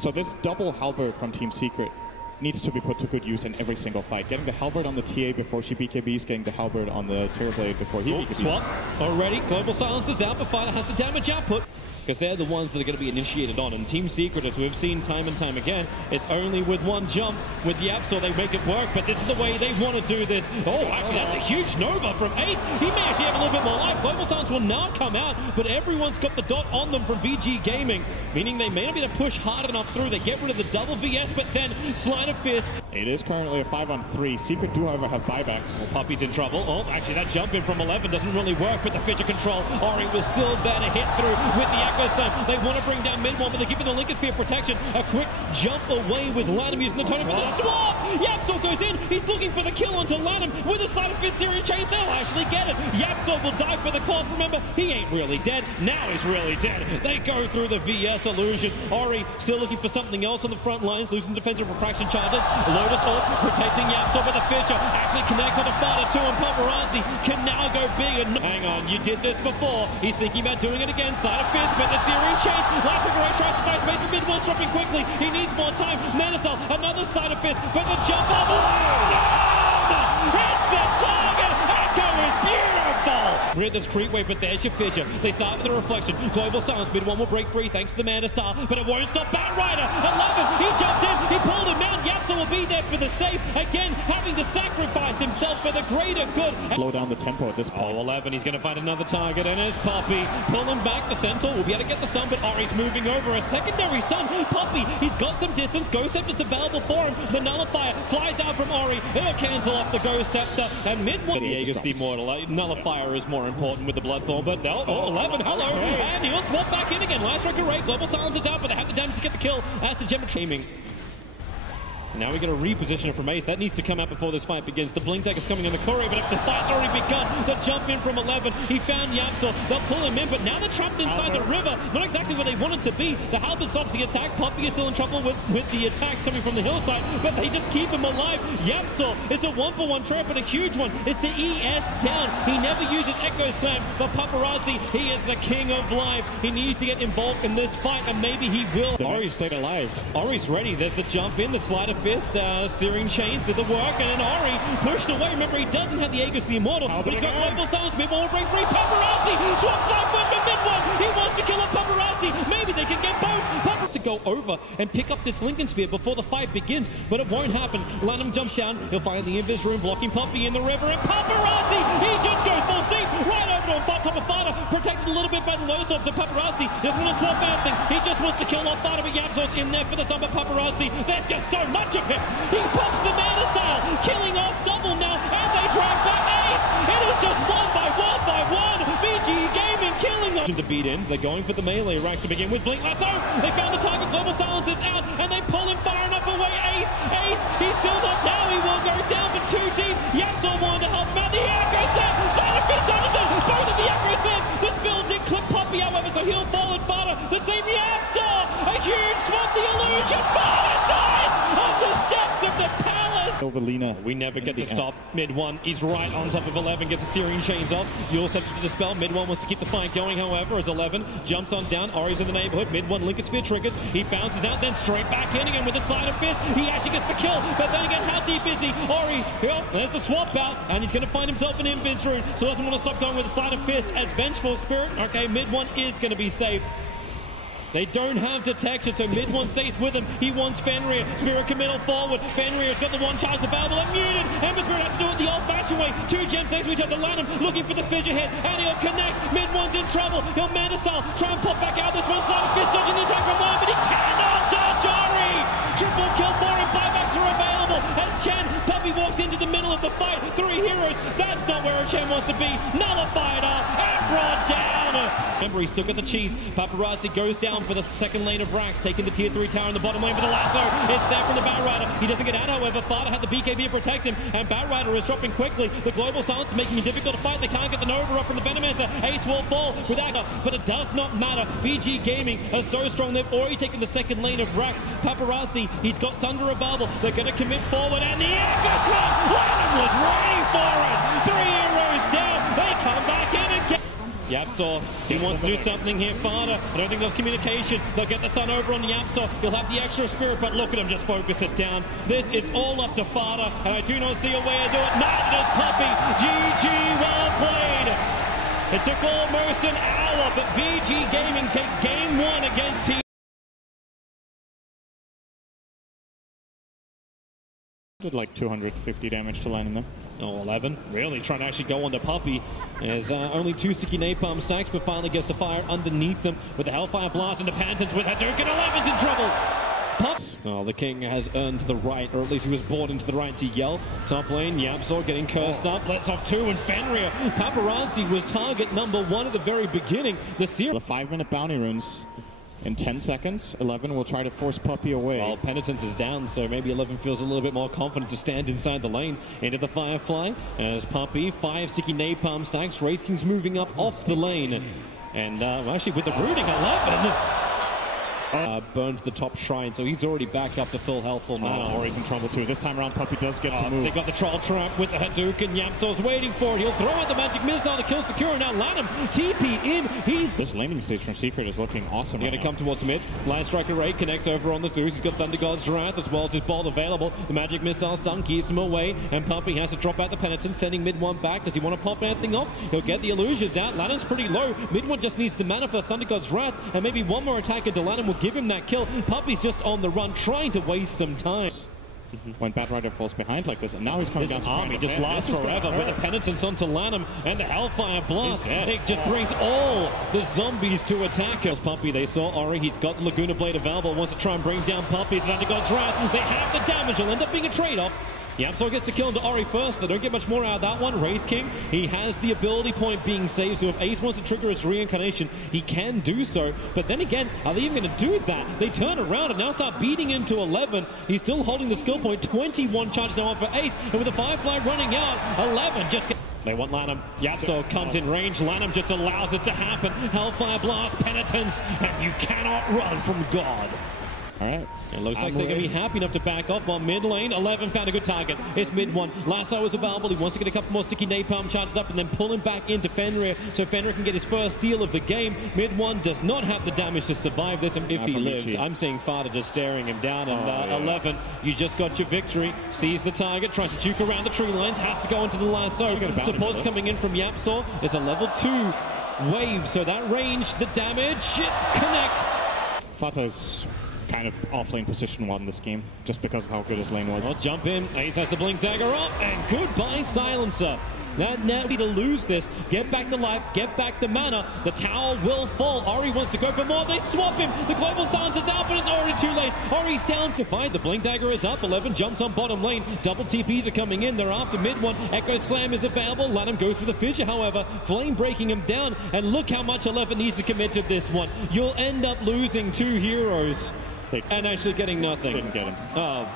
So this double halberd from Team Secret needs to be put to good use in every single fight. Getting the halberd on the TA before she BKBs, getting the halberd on the Terrorblade before he BKBs. Swap already. Global Silence is out, but Fighter has the damage output. Because they're the ones that are going to be initiated on. And Team Secret, as we've seen time and time again, it's only with one jump. With Yapsor, they make it work, but this is the way they want to do this. Oh, actually, that's a huge Nova from 8. He may actually have a little bit more life. Global Silence will now come out, but everyone's got the dot on them from VG Gaming, meaning they may not be able to push hard enough through. They get rid of the double VS, but then Sleight of Fist. It is currently a 5-on-3. Secret do, however, have buybacks. Puppy's in trouble. Oh, actually, that jump in from 11 doesn't really work, but the Fidget control. Ori was still there to hit through with the Echo Slam. They want to bring down mid-one, but they're giving the Lincoln Sphere protection. A quick jump away with Lanham using the totem for the swap. Yapsor goes in. He's looking for the kill onto Lanham with a Sleight of Fist Syrian chain. They'll actually get it. Yapsor will die for the cause. Remember, he ain't really dead. Now he's really dead. They go through the VS illusion. Ori still looking for something else on the front lines, losing defensive refraction charges. Lotus Orb protecting Yapsor, but the Fisher actually connects on the Fighter 2, and Paparazzi can now go big. And hang on, you did this before. He's thinking about doing it again. Sleight of Fist, but the Syrian chain. Last great tries to fight space for mid-one, dropping quickly. He needs more time. Manasol, another Sleight of Fist, but the jump off. It's the target. Echo is beautiful. We're at this creep wave, but there's your Fidget. They start with the reflection. Global Silence, mid-one will break free thanks to the Manastar, but it won't stop Batrider. 11, he jumped in, he pulled him out. Yapsor will be there for the save. Again, having to sacrifice himself for the greater good. Slow down the tempo at this point. Oh, 11, he's going to find another target, and it's Puppy. Pulling back, the Centaur will be able to get the stun, but Ori's moving over. A secondary stun. Puppy, he's got some distance. Ghost Scepter's available for him. The Nullifier flies out from Ori. It'll cancel off the Ghost Scepter, and mid-one. Diego's the Immortal. Nullifier is more important with the Bloodthorn, but no. Oh, 11, hello. And he'll swap back in again. Last Striker Ray. Global Silence is out, but they have the damage to get the kill as the Gemma Teaming. Now we get a repositioner from Ace. That needs to come out before this fight begins. The Blink Deck is coming in the courier, but if the fight's already begun, the jump in from 11. He found Yapsor. They'll pull him in, but now they're trapped inside the river. Not exactly where they wanted to be. The Halberd stops the attack. Puppy is still in trouble with the attacks coming from the hillside, but they just keep him alive. Yapsor, it's a 1-for-1 trap and a huge one. It's the ES down. He never uses Echo Slam, but Paparazzi, he is the king of life. He needs to get involved in this fight, and maybe he will. Ori's stayed alive. Ori's ready. There's the jump in, the Sleight of Fist. Steering chains did the work, and Ori pushed away. Remember, he doesn't have the Aegis the Immortal, but he's got Global Silence. Mid-one will break free. Paparazzi swaps life with mid-one. He wants to kill a Paparazzi. Maybe they can get both. Paparazzi to go over and pick up this Lincoln Sphere before the fight begins, but it won't happen. Lanham jumps down. He'll find the Invis room, blocking Puppy in the river, and Paparazzi, he just goes full steam right over to him. Top of Fighter, protected a little bit by the low subs of Paparazzi. Doesn't want to swap anything. He just wants to kill off Fighter, but Yapsor's in there for the sub of Paparazzi. There's just so much of him. He pops the Mana style, killing off double now, and they drag back Ace. It is just one by one. VG Gaming killing them. To beat in, they're going for the melee ranks to begin with. Blink Lasso, they found the target. Global Silence is out, and they pull him far enough away. Ace, he's still not now. He will go down, but too deep. Yapsor wanted to help him out. The Echo Set, Sleight of Fist Anderson, both of the Echo Sets. This build did clip Puppy, however, so he'll fall and Fighter. The same Yapsor, a huge swap, the illusion. Fighter dies on the steps of the palace. Silverlina. We never get to stop mid-one. He's right on top of 11, gets the Syrian chains off. You also have to dispel. Mid-one wants to keep the fight going, however, as 11 jumps on down. Ori's in the neighborhood. Mid-one, Lincoln Sphere triggers. He bounces out, then straight back in again with a Sleight of Fist. He actually gets the kill, but then again, how deep is he? Ori, well, there's the swap out, and he's going to find himself an Invis rune, so doesn't want to stop going with the Sleight of Fist as Vengeful Spirit. Okay, mid-one is going to be safe. They don't have detection, so mid-one stays with him. He wants Fenrir. Spirit committal forward. Fenrir's got the one charge available and muted. Ember Spirit has to do it the old-fashioned way. Two gems next to each other. Lanham looking for the figurehead, and he'll connect. Mid-one's in trouble. He'll Mana Style. Try and pop back out. This one Sleight of Fist dodging the attack from Lanham, but he cannot dodge Ori. Triple kill for him. Buybacks are available as Chen Puppy walks into the middle of the fight. 3 heroes. That's not where Chen wants to be. Nullified up and brought down. Remember, he's still got the cheese. Paparazzi goes down for the second lane of Rax, taking the tier 3 tower in the bottom lane for the lasso. It's there from the Batrider. He doesn't get out, however. Fighter had the BKB to protect him, and Batrider is dropping quickly. The Global Silence is making it difficult to fight. They can't get the Nova up from the Venomancer. Ace will fall with Aga, but it does not matter. VG Gaming are so strong. They've already taken the second lane of Rax. Paparazzi, he's got Sunder available. They're going to commit forward, and the Echo Slam! Lanham was ready for it! 3 heroes down. They come back in again. YapzOr, he wants to do something here. Fada, I don't think there's communication. They'll get the stun over on YapzOr. He'll have the extra spirit, but look at him just focus it down. This is all up to Fada, and I do not see a way to do it. Neither does Puppey. GG, well played. It took almost an hour, but VG Gaming take game 1 against TI8. Did like 250 damage to land them. Oh, 11. Really trying to actually go on to Puppey. There's only 2 sticky napalm stacks, but finally gets the fire underneath them with the Hellfire Blast into Penitence with Hadouken. 11's in trouble. Oh, the King has earned the right, or at least he was born into the right to yell. Top lane, YapzOr getting cursed up. Lets off 2, and Fenrir. Paparazzi was target number 1 at the very beginning. The 5-minute bounty runes. In 10 seconds, 11 will try to force Puppey away. Well, Penitence is down, so maybe 11 feels a little bit more confident to stand inside the lane. Into the Firefly, as Puppey, 5 sticky napalm stacks. Wraith King's moving up off the lane. And actually with the rooting, 11 burned the top shrine, so he's already back up to full health full now. Ori's in trouble too. This time around, Puppey does get to move. They got the Troll Trap with the Hadouken. YapzOr's waiting for it. He'll throw out the magic missile to kill Sakura. Now Lanham, TP in. This landing stage from Secret is looking awesome. Going to come towards mid. Line Striker Ray connects over on the Zeus. He's got Thunder God's Wrath as well as his ball available. The magic missile stun keeps him away, and Puppey has to drop out the Penitence, sending mid 1 back. Does he want to pop anything off? He'll get the illusions out. Lanham's pretty low. Mid 1 just needs the mana for Thunder God's Wrath, and maybe one more attack into Lanham will give him that kill. Puppey's just on the run, trying to waste some time. When Batrider falls behind like this, and now he's coming this down to army just lasts forever with the Penitence onto Lanham and the Hellfire Blast. It just brings all the zombies to attack us. Puppey, they saw Ori, he's got the Laguna Blade available, wants to try and bring down Puppey. Thunder God's Wrath, they have the damage, it'll end up being a trade-off. YapzOr gets the kill into Ori first. They don't get much more out of that one. Wraith King, he has the ability point being saved, so if Ace wants to trigger his reincarnation, he can do so. But then again, are they even going to do that? They turn around and now start beating into 11. He's still holding the skill point. 21 charges now on for Ace, and with the Firefly running out, 11 just they want Lanham. YapzOr comes in range. Lanham just allows it to happen. Hellfire Blast, Penitence, and you cannot run from God. All right. It looks like they're going to be happy enough to back off on mid lane. 11 found a good target. It's mid 1. Lasso is available. He wants to get a couple more sticky napalm charges up and then pull him back into Fenrir so Fenrir can get his first steal of the game. Mid 1 does not have the damage to survive this, and if he lives, Vici. I'm seeing Fada just staring him down. And 11, you just got your victory. Sees the target, tries to juke around the tree lines, has to go into the lasso. Support's coming in from YapzOr. It's a level 2 wave, so that range, the damage, it connects. Fata's kind of off-lane position 1 this game, just because of how good his lane was. Well, jump in. Ace has the blink dagger up, and goodbye Silencer. Now to lose this, get back the life, get back the mana. The tower will fall. Ori wants to go for more. They swap him. The global silence is out, but it's already too late. Ori's down to fight. The blink dagger is up. 11 jumps on bottom lane. Double TPs are coming in. They're after mid 1. Echo Slam is available. Lanham goes for the fissure, however. Flame breaking him down. And look how much 11 needs to commit to this one. You'll end up losing 2 heroes and actually getting nothing. Didn't get him. Oh,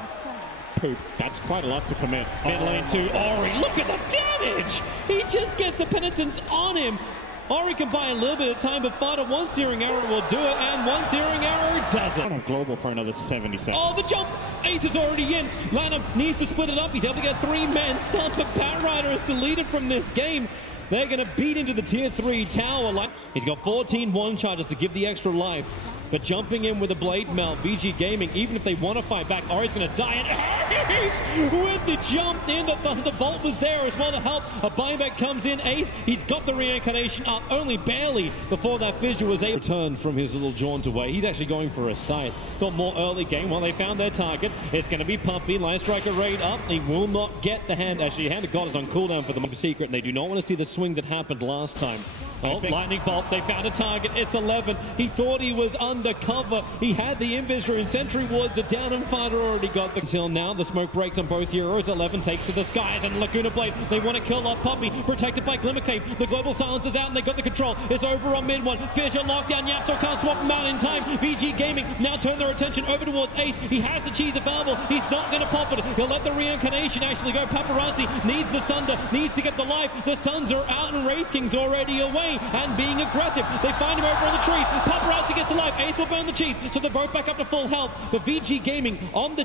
poop. That's quite a lot to commit. Mid lane to Ori. Look at the damage! He just gets the Penitence on him. Ori can buy a little bit of time, but Fada, one Searing Arrow will do it, and one Searing Arrow doesn't. Have global for another 70 seconds. Oh, the jump! Ace is already in. Lanham needs to split it up. He's able to get 3-man stun, but Batrider is deleted from this game. They're going to beat into the tier 3 tower. He's got 14 one charges to give the extra life. But jumping in with a blade melt, VG Gaming, even if they want to fight back, Ori's going to die. And Ace with the jump in. The Thunderbolt was there as well to help. A buyback comes in. Ace, he's got the reincarnation up only barely before that fissure was able to return from his little jaunt away. He's actually going for a scythe. Got more early game. Well, they found their target. It's going to be Puppey. Line Striker raid up. He will not get the hand. Actually, Hand of God is on cooldown for the Secret, and they do not want to see the swing that happened last time. Oh, Lightning Bolt. They found a target. It's 11. He thought he was undercover. He had the Invisor and Sentry Wards are down, and Fighter already got the until now. The smoke breaks on both heroes. 11 takes to the skies, and Laguna Blade. They want to kill off Puppey. Protected by Glimmer Cape. The global silence is out, and they got the control. It's over on mid 1. Fissure lockdown. YapzOr can't swap him out in time. VG Gaming now turn their attention over towards Ace. He has the cheese available. He's not going to pop it. He'll let the reincarnation actually go. Paparazzi needs the Sunder. Needs to get the life. The stuns are out, and Wraith King's already away and being aggressive. They find him over on the trees. Paparazzi gets the life. Ace will burn the cheese, so they're both back up to full health. But VG Gaming on the...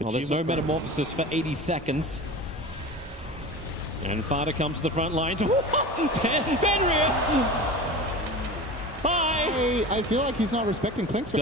Well, there's no metamorphosis for 80 seconds. And Fada comes to the front lines. Fenrir! Hi! I feel like he's not respecting Klink's.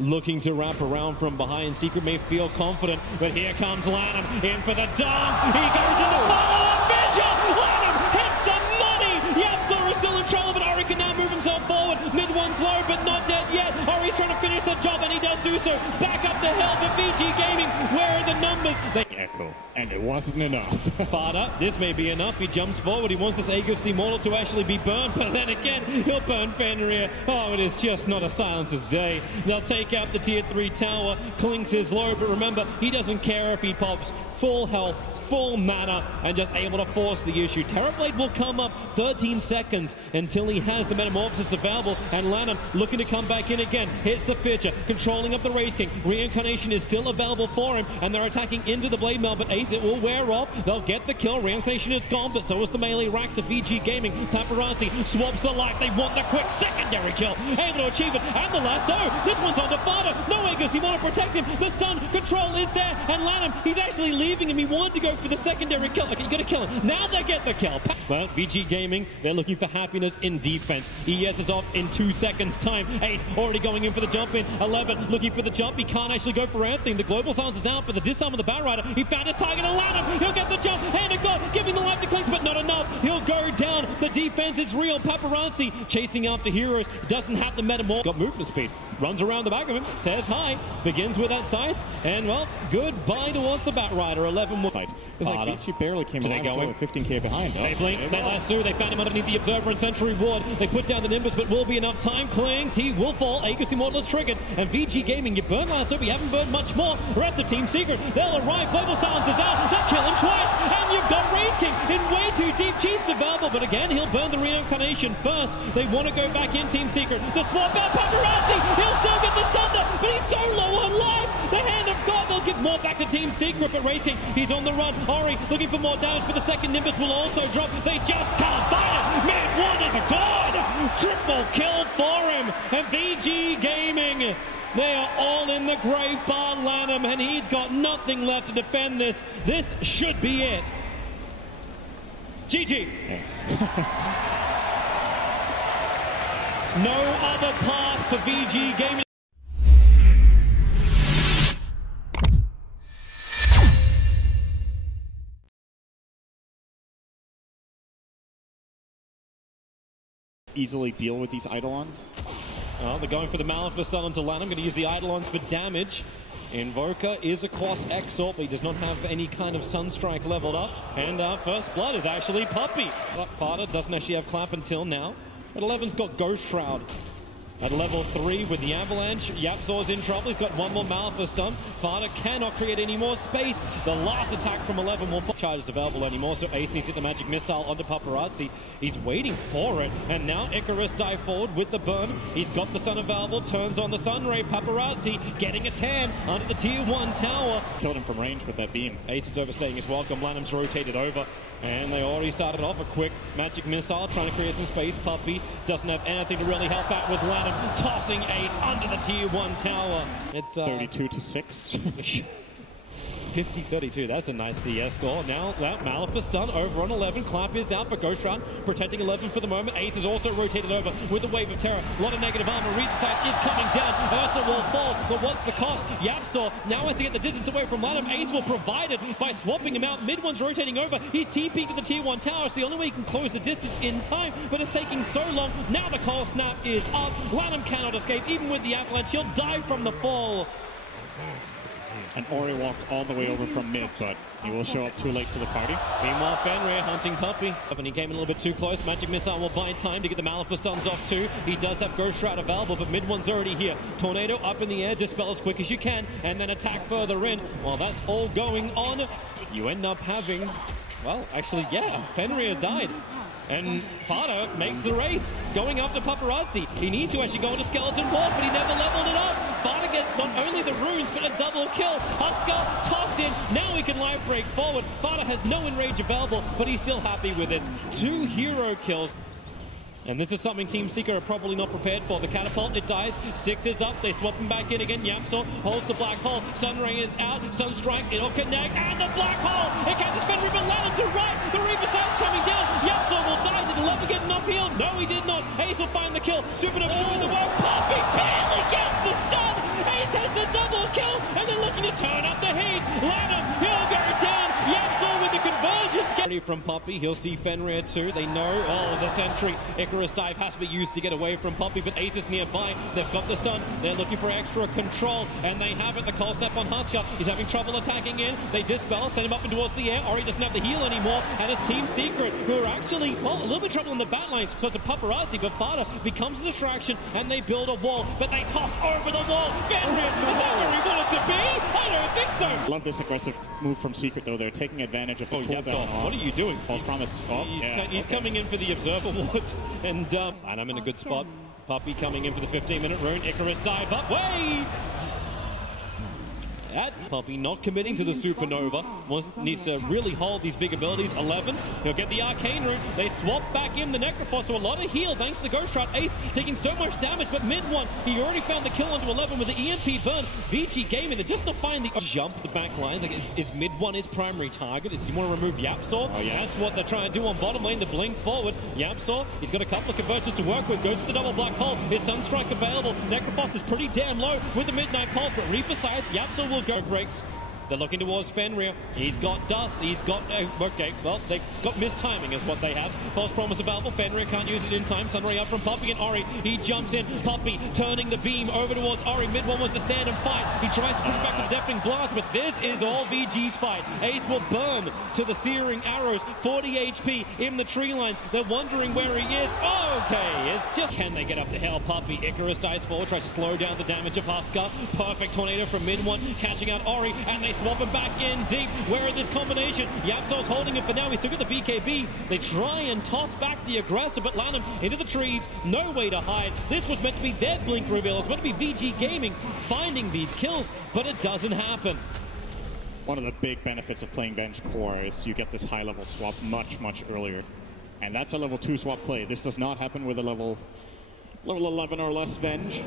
Looking to wrap around from behind. Secret may feel confident, but here comes Lanham in for the dunk. He goes in the follow-up vision. Lanham hits the money. Yapzor is still in trouble, but Ori can now move himself forward. Mid one's low, but not dead yet. Ori's trying to finish the job, and he does do so. Back up the hill for VG Gaming. Where are the numbers? They Echo, and it wasn't enough. Fada, this may be enough. He jumps forward. He wants this Aegis Immortal to actually be burned, but then again, he'll burn Fenrir. Oh, it is just not a Silencer's day. They'll take out the tier 3 tower. Klinks is low, but remember, he doesn't care if he pops full health, full mana, and just able to force the issue. Terrorblade will come up 13 seconds until he has the Metamorphosis available, and Lanham looking to come back in again. Hits the Fitcher, controlling up the Wraith King. Reincarnation is still available for him, and they're attacking into the Blade Mail, but Ace, it will wear off. They'll get the kill. Reincarnation is gone, but so is the melee racks of VG Gaming. Paparazzi swaps the life. They want the quick secondary kill. Able to achieve it, and the lasso. This one's on to Fada. No Aegis, he want to protect him. The stun control is there, and Lanham, he's actually leaving him. He wanted to go for the secondary kill. Okay, you gotta kill him. Now they get the kill. Well, VG Gaming, they're looking for happiness in defense. ES is off in 2 seconds time. Ace already going in for the jump in. 11 looking for the jump. He can't actually go for anything. The global silence is out, but the disarm of the Bat Rider, he found his target and Lanham. He'll get the jump. Hand of God, giving the life to Klinks, but not enough. He'll go down. The defense is real. Paparazzi chasing after heroes. Doesn't have the metamorph. Got movement speed. Runs around the back of him. Says hi. Begins with that scythe. And well, goodbye towards the Bat Rider. 11 more. It's like Vici barely came alive until 15k behind. They blink, they lasso, they found him underneath the Observer and Sentry Ward. They put down the Nimbus, but will be enough time. Klings, he will fall. Aegis Immortal is triggered. And VG Gaming, you burn lasso, but you haven't burned much more. The rest of Team Secret, they'll arrive. Global Silence is out. They'll kill him twice. And you've got Wraith King in way too deep. Cheats available, but again, he'll burn the Reincarnation first. They want to go back in Team Secret. The swap out, Paparazzi, he'll still get the Thunder, but he's so low on life. The Hand of God, they'll give more back to Team Secret, but Wraith King, he's on the run. Ori looking for more damage, but the second Nimbus will also drop. They just can't fight it. Mid one is good. Triple kill for him. And VG Gaming, they are all in the grave bar Lanham, and he's got nothing left to defend this. This should be it. GG. No other path for VG Gaming. Easily deal with these Eidolons. Well, they're going for the Maleficent onto Lanham. Going to use the Eidolons for damage. Invoker is across Exalt, but he does not have any kind of Sunstrike leveled up. And first blood is actually Puppey. But Fada doesn't actually have Clap until now. But 11's got Ghost Shroud. At level 3 with the Avalanche, Yapzor's in trouble. He's got one more Maleficent. Fada cannot create any more space. The last attack from 11 will charge is available anymore, so Ace needs to hit the magic missile onto Paparazzi. He's waiting for it, and now Icarus dive forward with the burn. He's got the stun available, turns on the stun ray. Paparazzi getting a tan under the tier 1 tower. Killed him from range with that beam. Ace is overstaying his welcome. Lanham's rotated over. And they already started off a quick magic missile, trying to create some space. Puppey doesn't have anything to really help out with Lanham, tossing Ace under the tier 1 tower. It's 32-6. 50-32, that's a nice CS score. Now, Maleficent done over on 11. Clap is out for Ghost Shroud, protecting 11 for the moment. Ace is also rotated over with a wave of terror. A lot of negative armor. Winstrike is coming down. Ursa will fall, but what's the cost? Yapzor now has to get the distance away from Lanham. Ace will provide it by swapping him out. Mid one's rotating over. He's TP'd to the tier 1 tower. It's the only way he can close the distance in time, but it's taking so long. Now the cold snap is up. Lanham cannot escape, even with the avalanche. He'll die from the fall. And Ori walked all the way over from mid, but he will show up too late to the party. Meanwhile, Fenrir hunting Puppey. And he came in a little bit too close. Magic Missile will buy time to get the Maleficents off too. He does have Ghost Shroud available, but mid one's already here. Tornado up in the air, dispel as quick as you can, and then attack further in. While that's all going on, you end up having, well, actually, yeah, Fenrir died. And Fada makes the race, going after Paparazzi. He needs to actually go into Skeleton Ward, but he never leveled it up. Fada gets not only the runes, but a double kill. Husker tossed in. Now he can live break forward. Fada has no enrage available, but he's still happy with it. 2 hero kills. And this is something Team Secret are probably not prepared for. The catapult, it dies. Six is up. They swap him back in again. Yamso holds the black hole. Sunray is out. Sunstrike, it'll connect. And the black hole! It catches Fenrir, but Lennon to right. The Reaper Side's coming down. Yamso will die. Did Love get enough heal? No, he did not. Ace will find the kill. Supernova doing the work. Poppy barely gets the stun. Ace has the double kill. And they're looking to turn up the heat. Lennon, he'll go down. Yamso with the convergence. From Poppy, he'll see Fenrir too. They know, oh, the sentry. Icarus dive has to be used to get away from Poppy, but Ace is nearby. They've got the stun. They're looking for extra control, and they have it. The cold step on Husker. He's having trouble attacking in. They dispel, send him up and towards the air, or he doesn't have the heal anymore. And it's Team Secret, who are actually, well, a little bit of trouble in the bat lines because of Paparazzi, but Fada becomes a distraction, and they build a wall, but they toss over the wall. Fenrir, is that where he wanted to be? I don't think so. Love this aggressive move from Secret, though. They're taking advantage of the cooldown. What are you doing? False promise. Oh, he's coming in for the Observer Ward, and I'm in a good spot. Puppy coming in for the 15-minute rune. Icarus dive up. Wait! That Puppy not committing to the Supernova. Needs to really hold these big abilities. 11. He'll get the Arcane Rune. They swap back in the Necrophos, so a lot of heal thanks to the Ghost Shot. Ace taking so much damage, but mid one, he already found the kill onto 11 with the EMP burn. Vici Gaming, they're just not finding the jump the back lines. Like, is mid one his primary target? Is you want to remove Yapsaw? Oh, yeah. That's what they're trying to do on bottom lane. The blink forward. Yapsaw, he's got a couple of conversions to work with. Goes for the double black hole. His Sunstrike available. Necrophos is pretty damn low with the Midnight Pulse, but Reaper side, Yapsaw will go breaks. They're looking towards Fenrir. He's got dust. He's got... okay, well, they've got mistiming is what they have. False promise available. Fenrir can't use it in time. Sunray up from Poppy and Ori. He jumps in. Poppy turning the beam over towards Ori. Mid one wants to stand and fight. He tries to put it back with Deafening Blast, but this is all VG's fight. Ace will burn to the searing arrows. 40 HP in the tree lines. They're wondering where he is. Okay, it's just... Can they get up the hill? Poppy. Icarus dives forward. Tries to slow down the damage of Husker. Perfect tornado from mid one. Catching out Ori. And they swap him back in deep. Where is this combination? Yapsaw's holding him for now. He's still got the BKB. They try and toss back the aggressor, but land him into the trees. No way to hide. This was meant to be their blink reveal. It's meant to be VG Gaming finding these kills, but it doesn't happen. One of the big benefits of playing Bench Core is you get this high-level swap much earlier. And that's a level 2 swap play. This does not happen with a level 11 or less Venge.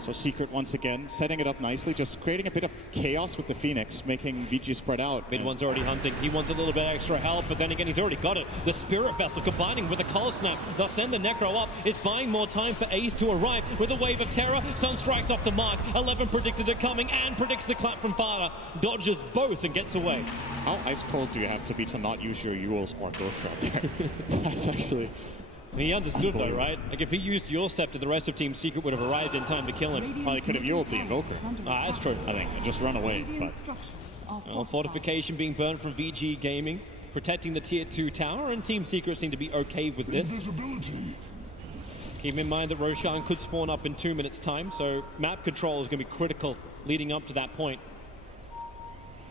So Secret once again setting it up nicely, just creating a bit of chaos with the Phoenix, making VG spread out. Mid one's already hunting. He wants a little bit extra help, but then again he's already got it. The Spirit Vessel combining with the Cold Snap. They'll send the Necro up. It's buying more time for Ace to arrive with a wave of terror. Sun strikes off the mark. 11 predicted it coming and predicts the clap from Fada. Dodges both and gets away. How ice cold do you have to be to not use your Yules or Ghost Shot there? That's actually... He understood though, right? Like if he used your Scepter, the rest of Team Secret would have arrived in time to kill him. Well, he could have Yuled the Invoker. That's true. I think, and just run away. But... Well, fortification being burned from VG Gaming, protecting the Tier 2 tower, and Team Secret seem to be okay with this. Keep in mind that Roshan could spawn up in 2 minutes time, so map control is going to be critical leading up to that point.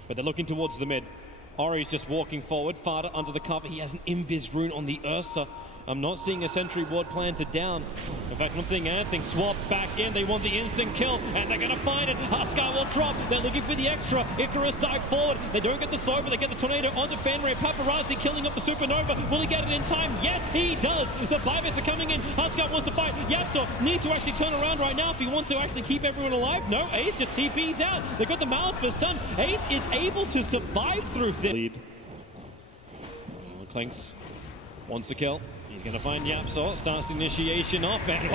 But they're looking towards the mid. Ori's just walking forward, Fada under the cover. He has an Invis rune on the Ursa. I'm not seeing a sentry ward planted down. In fact, I'm not seeing anything. Swap back in. They want the instant kill, and they're going to find it. Husker will drop. They're looking for the extra. Icarus dive forward. They don't get the slow, but they get the tornado onto Fenrir. Paparazzi killing up the Supernova. Will he get it in time? Yes, he does. The buybacks are coming in. Husker wants to fight. Yapso needs to actually turn around right now if he wants to actually keep everyone alive. No, Ace just TP's out. They've got the Malphite done. Ace is able to survive through this. Lead. Clinks wants to kill. He's going to find Yapsaw, starts the initiation up, and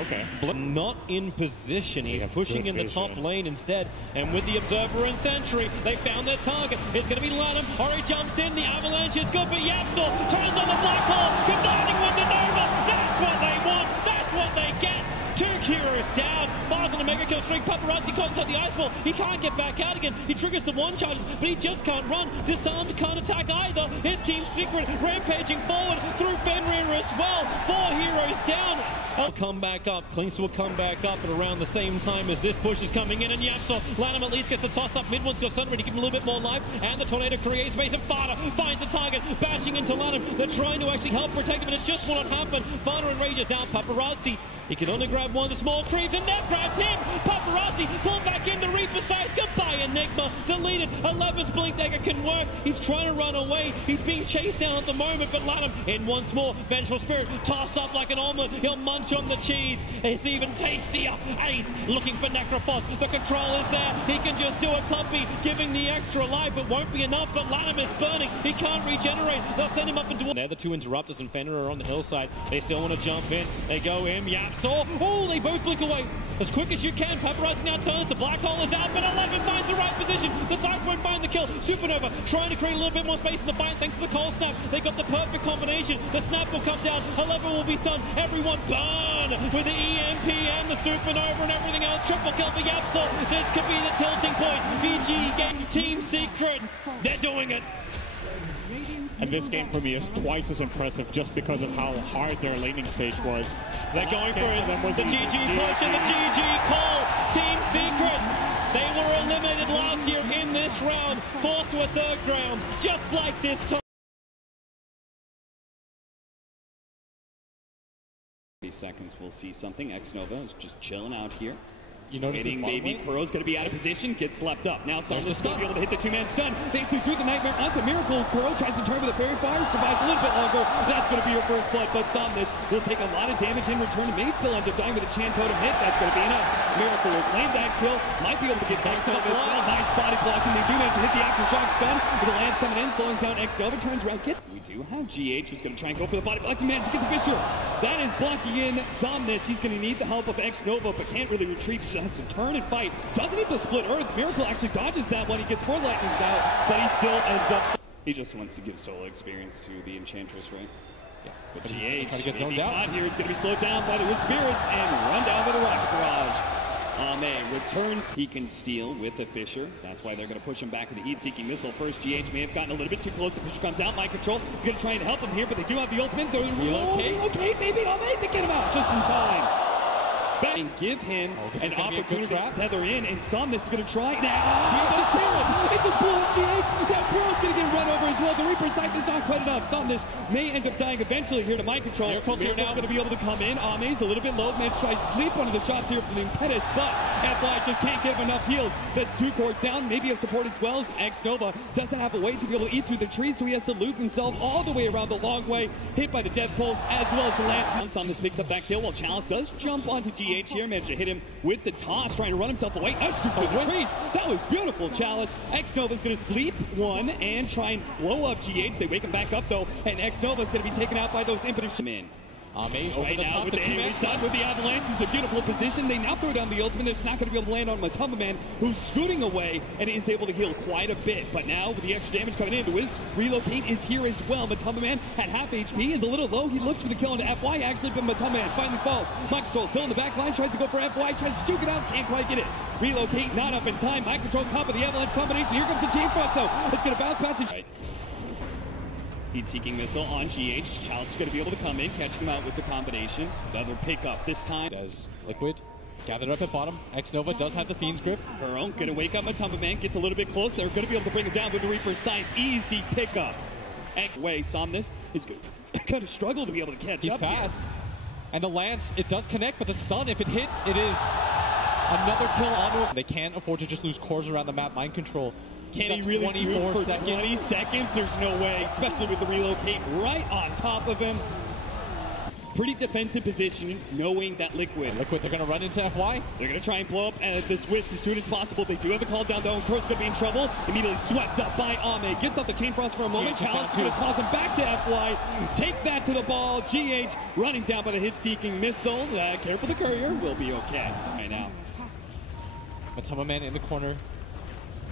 okay. Not in position. He's pushing in the top lane instead. And with the Observer and Sentry, they found their target. It's going to be Lanham. Ori jumps in. The avalanche is good, but Yapsaw turns on the black hole, combining with the Nova. That's what they want. That's what they get. 2 heroes down. 5 on the mega kill streak. Paparazzi contact the ice ball. He can't get back out again. He triggers the 1 charges, but he just can't run. Disarmed can't attack either. His Team Secret rampaging forward through Fenrir as well. 4 heroes down. He'll come back up. Clinks will come back up at around the same time as this push is coming in, and Yapsaw, Lanham at least gets the toss up. Mid one's got Sunray to give him a little bit more life, and the tornado creates space, and Fada finds the target, bashing into Lanham. They're trying to actually help protect him, but it just will not happen. Fada and Rage is out. Paparazzi He can only grab one of the small creeps, and that grabs him. Paparazzi pulled back in the Reaper side. Goodbye, Enigma. Deleted. 11th Blink Dagger can work. He's trying to run away. He's being chased down at the moment, but Lanham in once more. Vengeful Spirit tossed up like an omelet. He'll munch on the cheese. It's even tastier. Ace looking for Necrophos. The control is there. He can just do it. Puppy giving the extra life. It won't be enough, but Lanham is burning. He can't regenerate. They'll send him up into... They're the two Interrupters, and Fenrir are on the hillside. They still want to jump in. They go in. Yapsaw. Oh, they both blink away. As quick as you can. Paparazzi now turns. The black hole is out, but 11 finds the right position. The side won't find the kill. Supernova trying to create a little bit more space in the fight thanks to the cold snap. They got the perfect combination. The snap will come down. 11 will be stunned. Everyone burn with the EMP and the Supernova and everything else. Triple kill for Yapsaw. This could be the tilting point. VG game Team Secret. They're doing it. And this game for me is twice as impressive just because of how hard their laning stage was. They're going for it. The GG push and the GG call. Team Secret. They were eliminated last year in this round. Forced to a third round. Just like this time. Seconds, we'll see something. Xnova is just chilling out here. You notice hitting Baby Kuro's going to be out of position, gets leapt up. Now Somnus going to be able to hit the two-man stun. Basically through the Nightmare onto Miracle. Kuro tries to turn with a Fairy Fire, survives a little bit longer. That's going to be your first blood, but Somnus will take a lot of damage in return. May still end up dying with a Chan Totem hit. That's going to be enough. Miracle will claim that kill. Might be able to get back to the blood. Nice body blocking. They do manage to hit the aftershock stun. With the Lance coming in, slowing down Xnova. Turns around, gets. We do have GH who's going to try and go for the body block. To manage to get the Fissure. That is blocking in Somnus. He's going to need the help of Xnova, but can't really retreat. He has to turn and fight. Doesn't hit the split earth. Miracle actually dodges that one. He gets 4 lightnings out, but he still ends up. He just wants to give solo experience to the Enchantress, right? Yeah, But GH GH to get zoned out. here. It's going to be slowed down by the Spirits and run down by the Rocket Barrage. Ame returns. He can steal with the Fissure. That's why they're going to push him back with the heat-seeking missile. First, GH may have gotten a little bit too close. The Fissure comes out. Mind control. He's going to try and help him here, but they do have the ultimate. They're relocate, maybe. Ame to get him out just in time. And give him an opportunity to tether in, and Somnus is going to try now. It's just Spirit. It's just Bullet GH. That Kuro's going to get run over as well. The Reaper sight is not quite enough. Somnus may end up dying eventually here to mind control. Miracle's now going to be able to come in. Ame's a little bit low. Man tries to sleep one of the shots here from the Impetus, but FY just can't give him enough heals. That's 2 cores down. Maybe a support as well. Xnova doesn't have a way to be able to eat through the trees, so he has to loop himself all the way around the long way. Hit by the Death Pulse as well as the Lance. Somnus picks up that kill while Chalice does jump onto GH here. Managed to hit him with the toss, trying to run himself away. That's too good. The trees. That was beautiful, Chalice. Xnova's going to sleep one and try and blow up GH. They wake him back up though, and Xnova's going to be taken out by those Impetus men. Ame Right now with the two-man with the Avalanche is a beautiful position. They now throw down the ultimate. It's not going to be able to land on Matumba Man, who's scooting away and is able to heal quite a bit. But now with the extra damage coming in, his relocate is here as well. Matumba Man at half HP, is a little low. He looks for the kill into FY actually, but Matumba Man finally falls. Mind control still in the back line, tries to go for FY, tries to juke it out, can't quite get it. Relocate not up in time. Mind control top of the Avalanche combination. Here comes the chain front though. It's going to bounce back to Heat-seeking missile on GH. Chalice is going to be able to come in, catch him out with the combination. Another pickup this time. As Liquid gathered up at bottom. Xnova does have the Fiend's Grip. Her own going to wake up Matumba Man, gets a little bit close. They're going to be able to bring him down with the Reaper's Sign. Easy pickup. X-Way, Somnus is going to struggle to be able to catch up. He's fast. And the Lance, it does connect, but the stun, if it hits, it is another kill onto him. They can't afford to just lose cores around the map. Mind control. Can he really do it for 20 seconds? There's no way, especially with the relocate right on top of him. Pretty defensive position, knowing that Liquid, they're going to run into FY. They're going to try and blow up the Switch as soon as possible. They do have a call down though, and Kurt's going to be in trouble. Immediately swept up by Ame. Gets off the Chain Frost for a moment. Chalice going to toss him back to FY. Take that to the ball. GH running down by the hit-seeking missile. Careful, the courier will be okay right now. Matumba Man in the corner.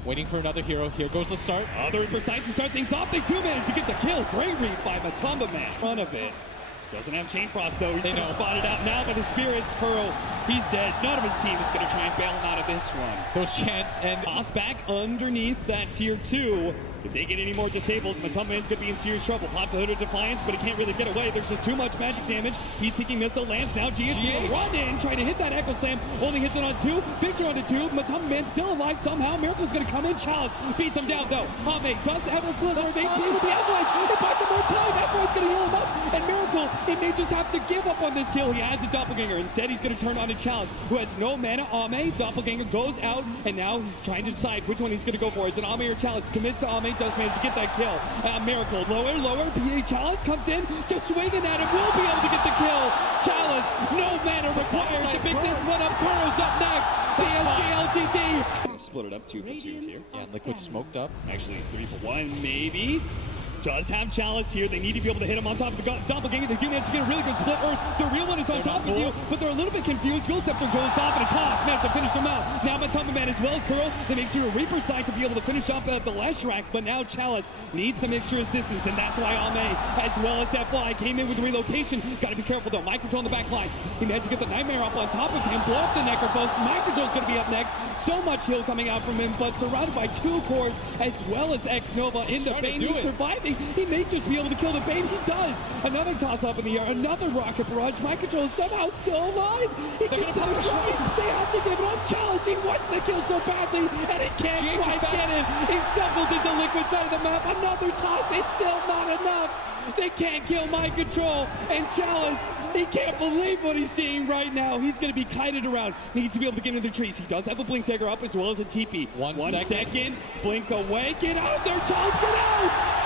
Waiting for another hero. Here goes the start. They're precise to start things off. They do manage to get the kill. Great read by Matumba Man. In front of it. Doesn't have Chain Frost though. He's going to spot it out now by the Spirits. Pearl, he's dead. None of his team is going to try and bail him out of this one. Those chants and toss back underneath that tier 2. If they get any more disables, Matumman's going to be in serious trouble. Pops a hood of Defiance, but he can't really get away. There's just too much magic damage. Heat-seeking missile lands. Now GH run in, trying to hit that Echo Slam. Only hits it on 2. Fisher on the 2. Matumman still alive somehow. Miracle's going to come in. Chalice beats him down, though. Ame does have a slither. They play with the Avalanche. It buys him more time. Avalanche's going to heal him up. And Miracle, he may just have to give up on this kill. He has a Doppelganger. Instead, he's going to turn on a Chalice, who has no mana. Ame, Doppelganger goes out, and now he's trying to decide which one he's going to go for. Is it Ame or Chalice? Commits to Ame, does manage to get that kill. Miracle, lower. PA Chalice comes in, just swinging at him, will be able to get the kill. Chalice, no mana required to pick this one up. Kuro's up next. PSG.LGD. Split it up 2 for 2 here. Yeah, Liquid smoked up. Actually, 3 for 1, maybe. Does have Chalice here. They need to be able to hit him on top of the Doppelganger. They do manage to get a really good split. Earth, the real one is on top of you, but they're a little bit confused. Scepter goes off and a toss. Managed to finish him out. Now Matumman as well as Kuro. They make sure a Reaper side to be able to finish off the Leshrac, but now Chalice needs some extra assistance, and that's why Ame, as well as FY, came in with relocation. Got to be careful though. Mind Control on the back line. He managed to get the Nightmare up on top of him. Blow up the Necrophos. Mind Control's going to be up next. So much heal coming out from him, but surrounded by 2 cores as well as X-Nova in the Bane. He's surviving. He may just be able to kill the Bane. He does. Another toss up in the air. Another rocket barrage. Mind Control is somehow still alive. He gets to the try. They have to give it up. Chalice, he wants the kill so badly, and he can't quite get it. He stumbled into Liquid side of the map. Another toss. It's still not enough. They can't kill Mind Control, and Chalice, he can't believe what he's seeing right now. He's going to be kited around. Needs to be able to get into the trees. He does have a Blink Dagger up as well as a TP. One second. Blink away. Get out there, Chalice. Get out.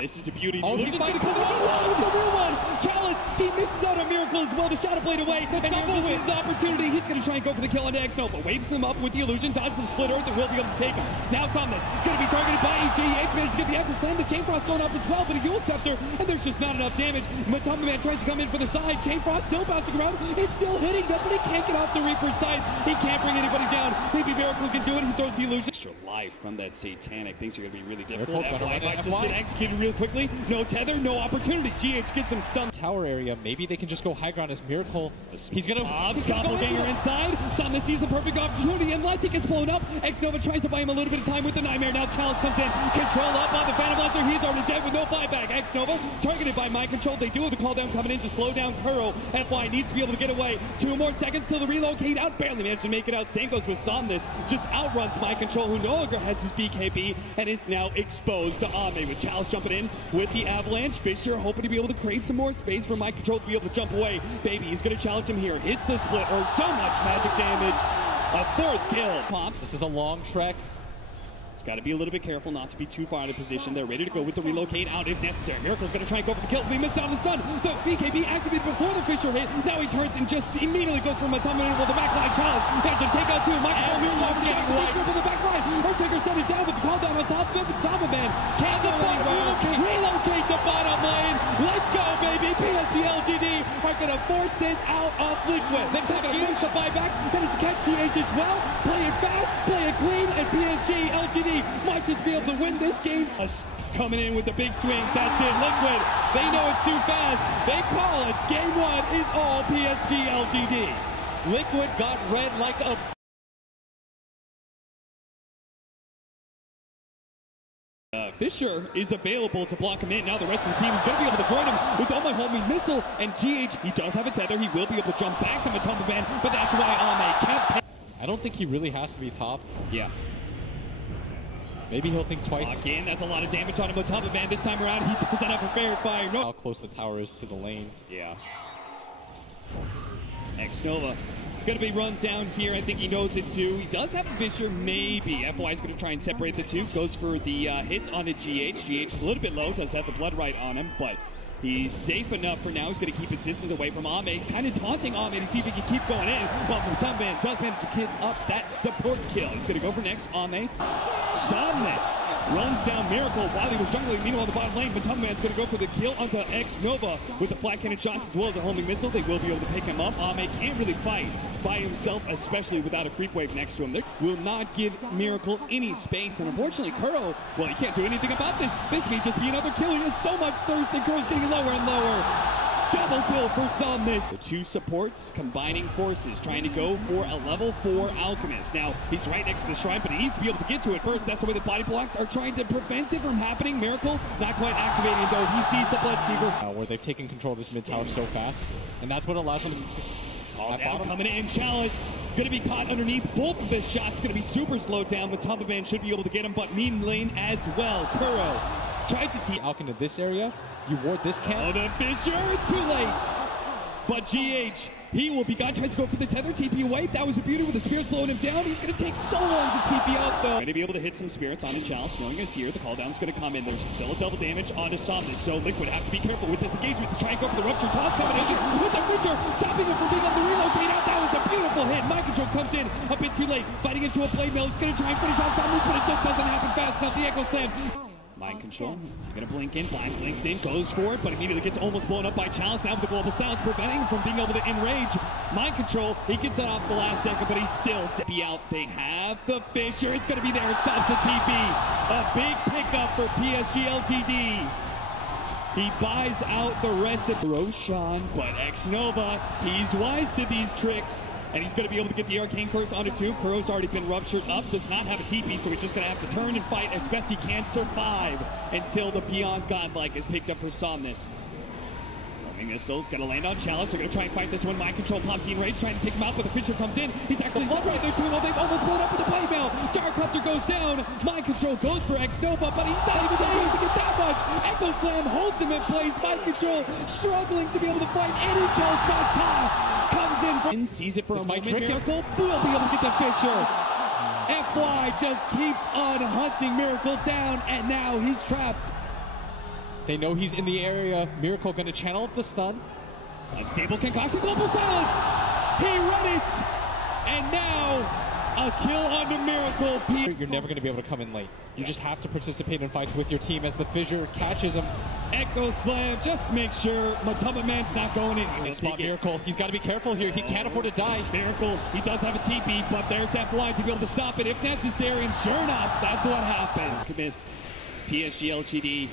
This is the beauty. Oh, he's fighting for the real one. Chalice, he misses out on Miracle as well. The Shadow Blade away, and Miracle wins the opportunity. He's going to try and go for the kill on X-Nova. Waves him up with the illusion, dodges some split earth, and will be able to take him. Now Thomas going to be targeted by GH. Managed to get the Echo Slam. The Chain Frost going up as well, but a Yule Scepter, and there's just not enough damage. Matumman tries to come in for the side. Chain Frost still bouncing around. It's still hitting them, but he can't get off the Reaper's side. He can't bring anybody down. Maybe Miracle can do it. He throws the illusion. Extra life from that Satanic. Things are going to be really difficult. FY might just get executed real quickly. No tether, no opportunity. GH gets him stunned. Tower area, maybe they can just go high ground as Miracle. He's gonna Doppelganger inside. Summon sees the perfect opportunity unless he gets blown up. X-Nova tries to buy him a little bit of time with the Nightmare. Now Chalice comes in. Control up on the Phantom Blaster. He's already dead with no buyback. X-Nova targeted by Mind Control. They do have the call down coming in to slow down Kuro. FY needs to be able to get away. 2 more seconds till the relocate out. Barely managed to make it out. Same goes with Somnus. Just outruns Mind Control, who no longer has his BKB, and is now exposed to Ame with Chalice jumping in with the Avalanche. Fisher hoping to be able to create some more space for Mind Control to be able to jump away. Baby, he's going to challenge him here. Hits the split, or so much magic damage. A 4th kill. Pops. This is a long trek. It's got to be a little bit careful not to be too far out of position. They're ready to go with the relocate out if necessary. Miracle's going to try and go for the kill. We missed out on the stun. The BKB activated before the Fisher hit. Now he turns and just immediately goes for Matumman with the backline Chalice. Has to take out 2. Michael getting right for the backline. Earthshaker set it down with the call down on top of it. But Doppelman can't go anywhere. Relocate the bottom lane. Let's go, baby. PSG.LGD are going to force this out of Liquid. They're going to force the buybacks. Manage to catch GH as well. Play it fast, play it clean, and PSG.LGD might just be able to win this game. Coming in with the big swings. That's it. Liquid. They know it's too fast. They call it. Game 1 is all PSG.LGD. Liquid got red like a... Fisher is available to block him in. Now the rest of the team is going to be able to join him with Oh My Homing Missile. And GH, he does have a tether. He will be able to jump back to Matumman, but that's why Ame can't... I don't think he really has to be top. Yeah. Maybe he'll think twice. Again, that's a lot of damage on him. Matumman this time around, he does not have a fair fire. No. How close the tower is to the lane. Yeah. X-Nova going to be run down here. I think he knows it too. He does have a Fisher, maybe. FY is going to try and separate the two. Goes for the hits on the GH. GH is a little bit low, does have the blood right on him, but he's safe enough for now. He's going to keep his distance away from Ame, kind of taunting Ame to see if he can keep going in. Well, Matumman does manage to get up that support kill. He's going to go for next. Ame. Somnus runs down Miracle while he was jungling. Meanwhile, on the bottom lane, Matumman's going to go for the kill onto X-Nova with the flat cannon shots as well as a homing missile. They will be able to pick him up. Ame can't really fight by himself, especially without a creep wave next to him. They will not give Miracle any space. And unfortunately, Kuro, well, he can't do anything about this. This may just be another kill. He has so much thirst, and Kuro's getting lower and lower. Double kill for Somnus. The two supports combining forces, trying to go for a level 4 Alchemist. Now, he's right next to the shrine, but he needs to be able to get to it first. That's the way the body blocks are trying to prevent it from happening. Miracle not quite activating, though. He sees the Blood Seeker. Where they've taken control of this mid tower so fast, and that's what allows them to... All down coming in. Chalice going to be caught underneath. Both of the shots going to be super slowed down. Matumba Man should be able to get him, but mean lane as well. Kuro tried to tee Alk into this area. You ward this camp. Oh, the Fissure. It's too late. But GH, he will be gone. Tries to go for the tether. TP away. That was a beauty with the Spirit slowing him down. He's going to take so long to TP out, though. Going to be able to hit some Spirits onto Chalice. Knowing it's here, the call down's going to come in. There's still a double damage onto Somnus. So Liquid have to be careful with this engagement to try and go for the Rupture Toss combination with the Fissure, stopping him from being able to relocate out. That was a beautiful hit. Mind Control comes in a bit too late. Fighting into a blade mill. He's going to try and finish off Somnus, but it just doesn't happen fast enough. The Echo Slam. Mind Control, he's going to blink in, blind blinks in, goes for it, but immediately gets almost blown up by Chalice. Now with the Global Silence, preventing him from being able to enrage. Mind Control, he gets that off the last second, but he's still to be out. They have the Fissure, it's going to be there, it stops the TP. A big pickup for PSG.LGD. He buys out the rest of Roshan, but X-Nova, he's wise to these tricks. And he's going to be able to get the Arcane Curse onto 2. Kuro's already been ruptured up, does not have a TP, so he's just going to have to turn and fight as best he can, survive until the Beyond Godlike is picked up for Somnus. Missile's going to land on Chalice. They're going to try and fight this one. Mind Control pops in range, trying to take him out, but the Fissure comes in. He's actually stuck right there to him. They've almost blown up with the play mail. Gyrocopter goes down. Mind Control goes for X-Nova, but he's not even able to get that much. Echo Slam holds him in place. Mind Control struggling to be able to fight any kills, but Toss comes in. Sees it for a moment. Miracle will be able to get the Fissure. FY just keeps on hunting Miracle down, and now he's trapped. They know he's in the area. Miracle going to channel up the stun. Unstable concoction, Global Silence. He read it. And now a kill onto Miracle. You're never going to be able to come in late. You just have to participate in fights with your team as the Fissure catches him. Echo Slam, just make sure Matumba Man's not going in. Spot Miracle. He's got to be careful here. He can't afford to die. Miracle, he does have a TP, but there's that line to be able to stop it if necessary. And sure enough, that's what happened. Missed. PSG.LGD.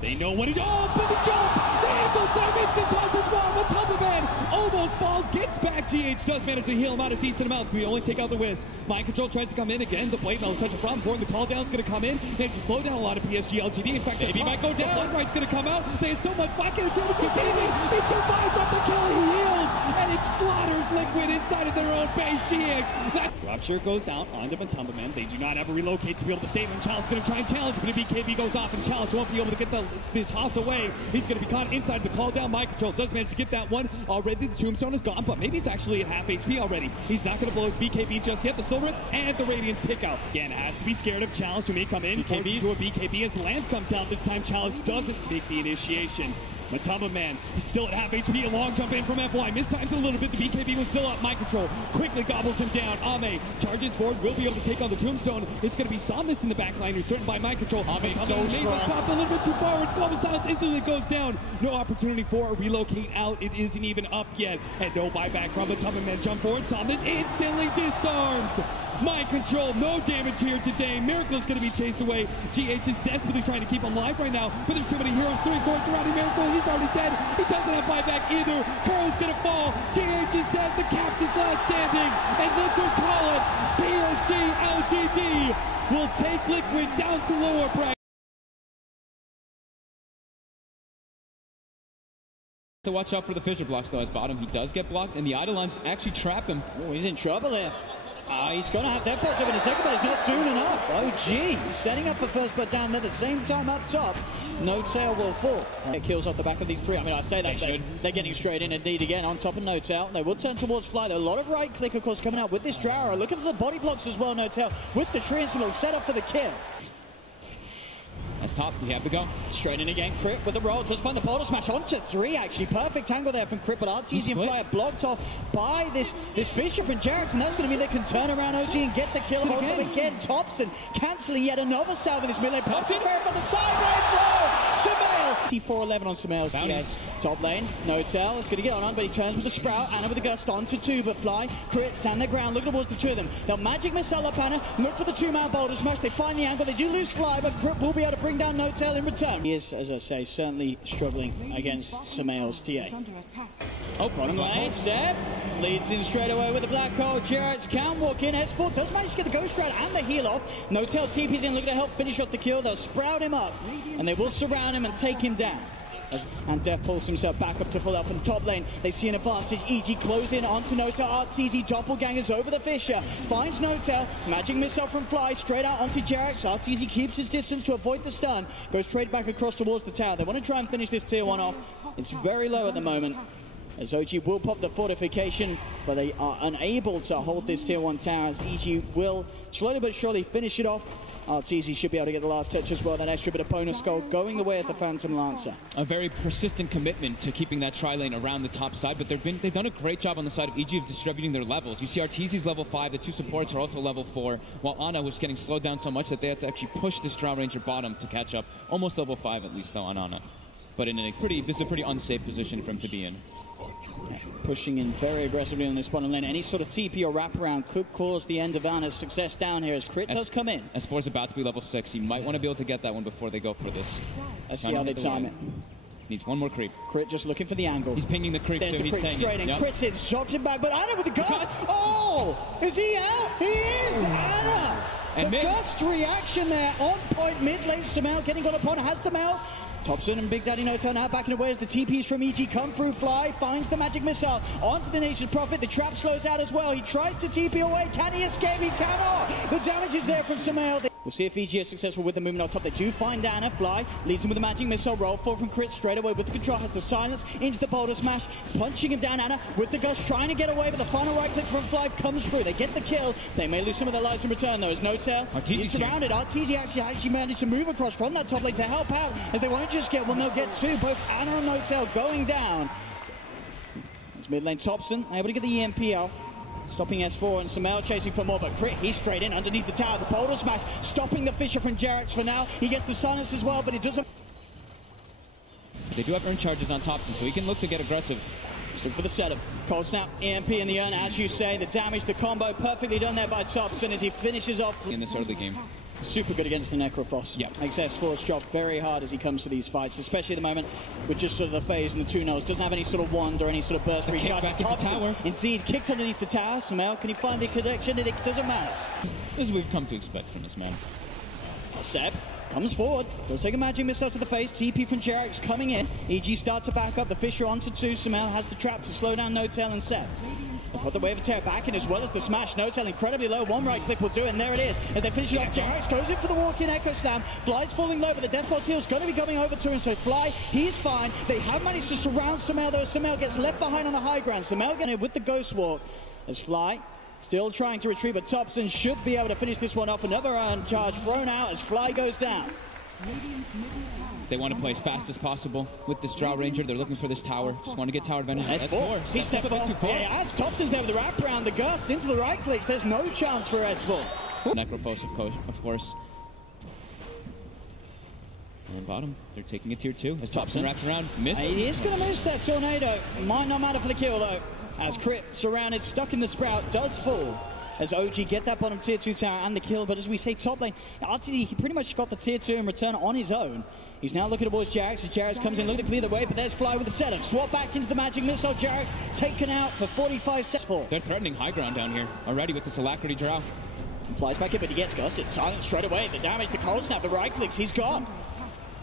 They know what he's. Oh, big jump! The Echo Slam instant toss as well. Matumba Man almost falls, gets back. GH does manage to heal him out a decent amount. So we only take out the Wiz. Mind Control tries to come in again. The blade mail is such a problem for him. The call down's going to come in. They have to slow down a lot of PSG.LGD. In fact, maybe he might go down. Blood Right's going to come out. They have so much fight damage. He's saving. He survives off the kill. He heals. And it slaughters Liquid inside of their own base. GH. That Rupture goes out onto Matumba Man. They do not have a relocate to be able to save him. Chalice going to try and challenge, but the BKB goes off, and Chalice won't be able to get the toss away. He's going to be caught inside the call down. Mind Control does manage to get that one. Already the Tombstone is gone, but maybe he's actually at half HP already. He's not going to blow his BKB just yet. The Soul Rip and the Radiance tick out. Again, has to be scared of Chalice, who may come in. Forces to a BKB as the Lance comes out. This time Chalice doesn't make the initiation. Matumba Man, he's still at half HP. A long jump in from FY. Mistimes a little bit. The BKB was still up. Mind Control quickly gobbles him down. Ame charges forward. Will be able to take on the Tombstone. It's going to be Somnus in the backline, who's threatened by Mind Control. Ame so strong. Popped a little bit too forward. Global Silence instantly goes down. No opportunity for a relocate out. It isn't even up yet. And no buyback from Matumba Man. Jump forward. Somnus instantly disarmed. Mind Control, no damage here today. Miracle's going to be chased away. GH is desperately trying to keep him alive right now, but there's too many heroes. 3 cores surrounding Miracle. He's already dead. He doesn't have buyback either. Kuro's going to fall. GH is dead. The captain's last standing. And Liquid call it. PSG.LGD will take Liquid down to lower price. To watch out for the Fissure blocks though as bottom. He does get blocked, and the Eidolons actually trap him. Oh, he's in trouble here. He's going to have that pulse over in a second, but it's not soon enough. Oh, gee. Setting up for first blood down there at the same time up top. No Tail will fall. It kills off the back of these 3. I mean, I say that they're getting straight in indeed again on top of No Tail. They will turn towards Fly. There are a lot of right click, of course, coming out with this Drower. Look at the body blocks as well, No Tail, with the tree instrumental set up for the kill. That's top. We have to go. Straight in again. Crit with the roll. Does find the portal smash onto 3, actually. Perfect angle there from Crit, but Artesian Flyer blocked off by this Fissure from Jarrett, and that's going to mean they can turn around OG and get the kill. Again. Thompson cancelling yet another salve in this melee. Pops it fair for the sideways throw. Sumail! 4-11 on Sumail's Bounties. TS. Top lane, Notel is going to get on, but he turns with the Sprout, Ana with the Gust onto two, but Fly, Crit, stand their ground, look towards the two of them. They'll Magic Missile up Ana, look for the two-man Boulder Smash, they find the angle, they do lose Fly, but Crit will be able to bring down Notel in return. He is, as I say, certainly struggling against Sumail's TA. Under attack. Oh, bottom lane, Seb leads in straight away with the Black Hole. Jarrett's can walk in. S4 does manage to get the Ghost Shroud and the heal off. Notel TP's in, looking to help finish off the kill. They'll sprout him up, and they will surround him and take him down. And Def pulls himself back up to full health from top lane. They see an advantage. EG close in onto Notel. RTZ doppelgangers over the Fisher. Finds Notel. Magic Missile from Fly straight out onto Jarrett's. RTZ keeps his distance to avoid the stun. Goes straight back across towards the tower. They want to try and finish this tier 1 off. It's very low at the moment, as OG will pop the fortification, but they are unable to hold this tier 1 tower, as EG will slowly but surely finish it off. RTZ should be able to get the last touch as well. That extra bit of bonus gold going the way of the Phantom Lancer. A very persistent commitment to keeping that tri-lane around the top side, but they've done a great job on the side of EG of distributing their levels. You see RTZ's level 5, the two supports are also level 4, while Ana was getting slowed down so much that they had to actually push this Drow Ranger bottom to catch up. Almost level 5 at least though on Ana. But in this is a pretty unsafe position for him to be in. Yeah, pushing in very aggressively on this bottom lane. Any sort of TP or wraparound could cause the end of Ana's success down here, as Crit does come in. S4 is about to be level 6. He might want to be able to get that one before they go for this. Let's see how they time it. Needs one more creep. Crit just looking for the angle. He's pinging the creep There's too. the He's creep saying straight in. Yep. Crit sits, chops him back, but Ana with the Gust! Oh! Is he out? He is! Ana! And the Gust reaction there on point mid lane. Sumail getting got upon, has them out. Thompson and Big Daddy Notel now backing away as the TPs from EG come through. Fly finds the Magic Missile onto the Nation's Prophet. The trap slows out as well. He tries to TP away. Can he escape? He cannot. The damage is there from Sumail. We'll see if VG is successful with the movement on top. They do find Ana. Fly leads him with the Magic Missile. Roll forward from Crit straight away with the control. Has the silence into the Boulder Smash. Punching him down. Ana with the Gust trying to get away, but the final right click from Fly comes through. They get the kill. They may lose some of their lives in return though, as Notel is surrounded. RTZ actually managed to move across from that top lane to help out. If they want to just get one, they'll get two. Both Ana and Notel going down. It's mid lane Thompson able to get the EMP off. Stopping S4 and Sumail chasing for more, but Crit, he's straight in underneath the tower. The Boulder Smash stopping the Fisher from Jarrett's for now. He gets the silence as well, but it doesn't. They do have earn charges on Thompson, so he can look to get aggressive. Just look for the setup. Cold Snap, EMP in the urn, as you say. The damage, the combo, perfectly done there by Thompson as he finishes off. In this early game. Super good against the Necrophos. Yeah. Makes S4's job very hard as he comes to these fights, especially at the moment with just sort of the phase and the 2-0s. Doesn't have any sort of wand or any sort of burst recharge. Back at the tower. Indeed, kicked underneath the tower. Sumail, can he find the connection? It doesn't matter. This is what we've come to expect from this man. Seb comes forward, does take a Magic Missile to the face. TP from Jarrett's coming in. EG starts to back up. The Fisher onto two. Sumail has the trap to slow down Notel and Seb. They put the Wave of Terror back in as well as the smash. Notel incredibly low. One right click will do it, and there it is. As they finish it off, Jarrett's goes in for the walk-in Echo Slam. Fly's falling low, but the Death Bolt heal's going to be coming over to him. So Fly, he's fine. They have managed to surround Sumail, though. Sumail gets left behind on the high ground. Sumail getting with the Ghost Walk as Fly still trying to retreat, but Thompson should be able to finish this one off. Another charge thrown out as Fly goes down. They want to play as fast as possible with this Drow Ranger. They're looking for this tower. Just want to get tower advantage. S4. He stepped a bit too far. Yeah, as Thompson's there with the wraparound, the Gust into the right clicks. There's no chance for S4. Necrophos, of course. And bottom, they're taking a tier 2 as Thompson wraps around. Misses. He is going to miss that tornado. Might not matter for the kill though. As Crit, surrounded, stuck in the Sprout, does fall. As OG get that bottom tier 2 tower and the kill, but as we say top lane, RTZ, he pretty much got the tier 2 in return on his own. He's now looking towards Jarrett's as Jarrett's comes in, looking to clear the way, but there's Fly with the setup. Swap back into the Magic Missile. Jarrett's taken out for 45 seconds. They're threatening high ground down here already with this Alacrity Drow. Flies back in, but he gets gusted. Silent straight away. The damage, the cold snap, the right clicks, he's gone.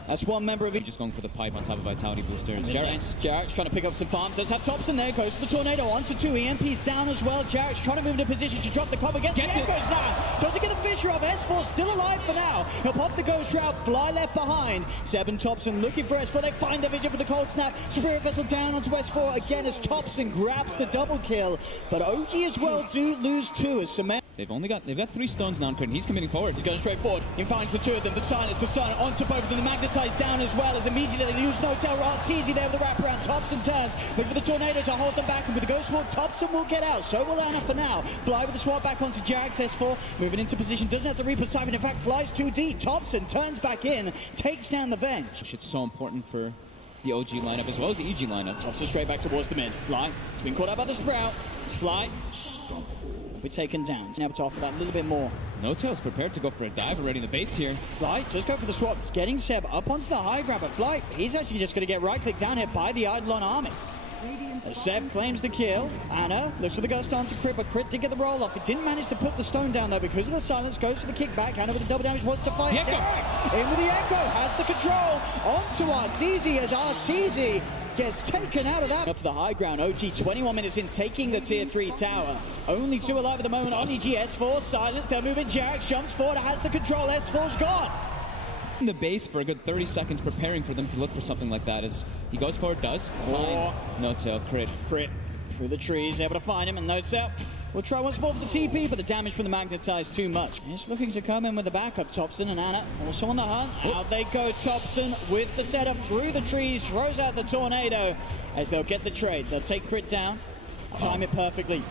That's one member of it. Just going for the pipe on top of Vitality Booster. It's Jarrett's trying to pick up some farm. Does have Thompson there. Goes to the tornado. Onto two. EMP's down as well. Jarrett's trying to move into position to drop the cover. Gets the Echoes down. Doesn't get the Fisher off. S4 still alive for now. He'll pop the Ghost Route. Fly left behind. Seb and Thompson looking for S4. They find the Vision for the cold snap. Spirit Vessel down onto S4 again as Thompson grabs the double kill. But OG as well do lose two as Sumail. They've got 3 stones now, and he's committing forward. He's going straight forward. He finds the 2 of them. The Silence, the Sun onto both of them. The Magnetize down as well as immediately they use No-Tail. Arteezy there with the wraparound. Thompson turns. Look for the Tornado to hold them back. And with the Ghost Walk, Thompson will get out. So will Anna for now. Fly with the swap back onto Jax. S4 moving into position. Doesn't have the Reaper Siphon. In fact, flies too deep. Thompson turns back in. Takes down the Venge. It's so important for the OG lineup as well as the EG lineup. Thompson straight back towards the mid. Fly. It's been caught up by the Sprout. It's Fly. Be taken down. Now to offer that a little bit more. No-Tail's prepared to go for a dive already in the base here. Fly, just go for the swap. Getting Seb up onto the high ground, but Fly, he's actually just going to get right-clicked down here by the Eidolon army. As Seb claims the kill, Anna looks for the Ghost Storm to crit, but crit to get the roll off. He didn't manage to put the stone down though because of the Silence. Goes for the kickback. Anna with the double damage wants to fight. In with the Echo, has the control onto Arteezy as Arteezy gets taken out of that. Up to the high ground. OG 21 minutes in, taking the tier 3 tower. Only 2 alive at the moment. On EG, S4, Silence. They're moving. Jax jumps forward, has the control. S4's gone. In the base for a good 30 seconds, preparing for them to look for something like that. As he goes forward, does find No-Tail, crit through the trees, able to find him, and No-Tail will try once more for the TP, but the damage from the Magnetize too much. He's looking to come in with the backup. Thompson and Anna also on the hunt. Out they go. Thompson with the setup through the trees, throws out the Tornado as they'll get the trade. They'll take crit down, time it perfectly.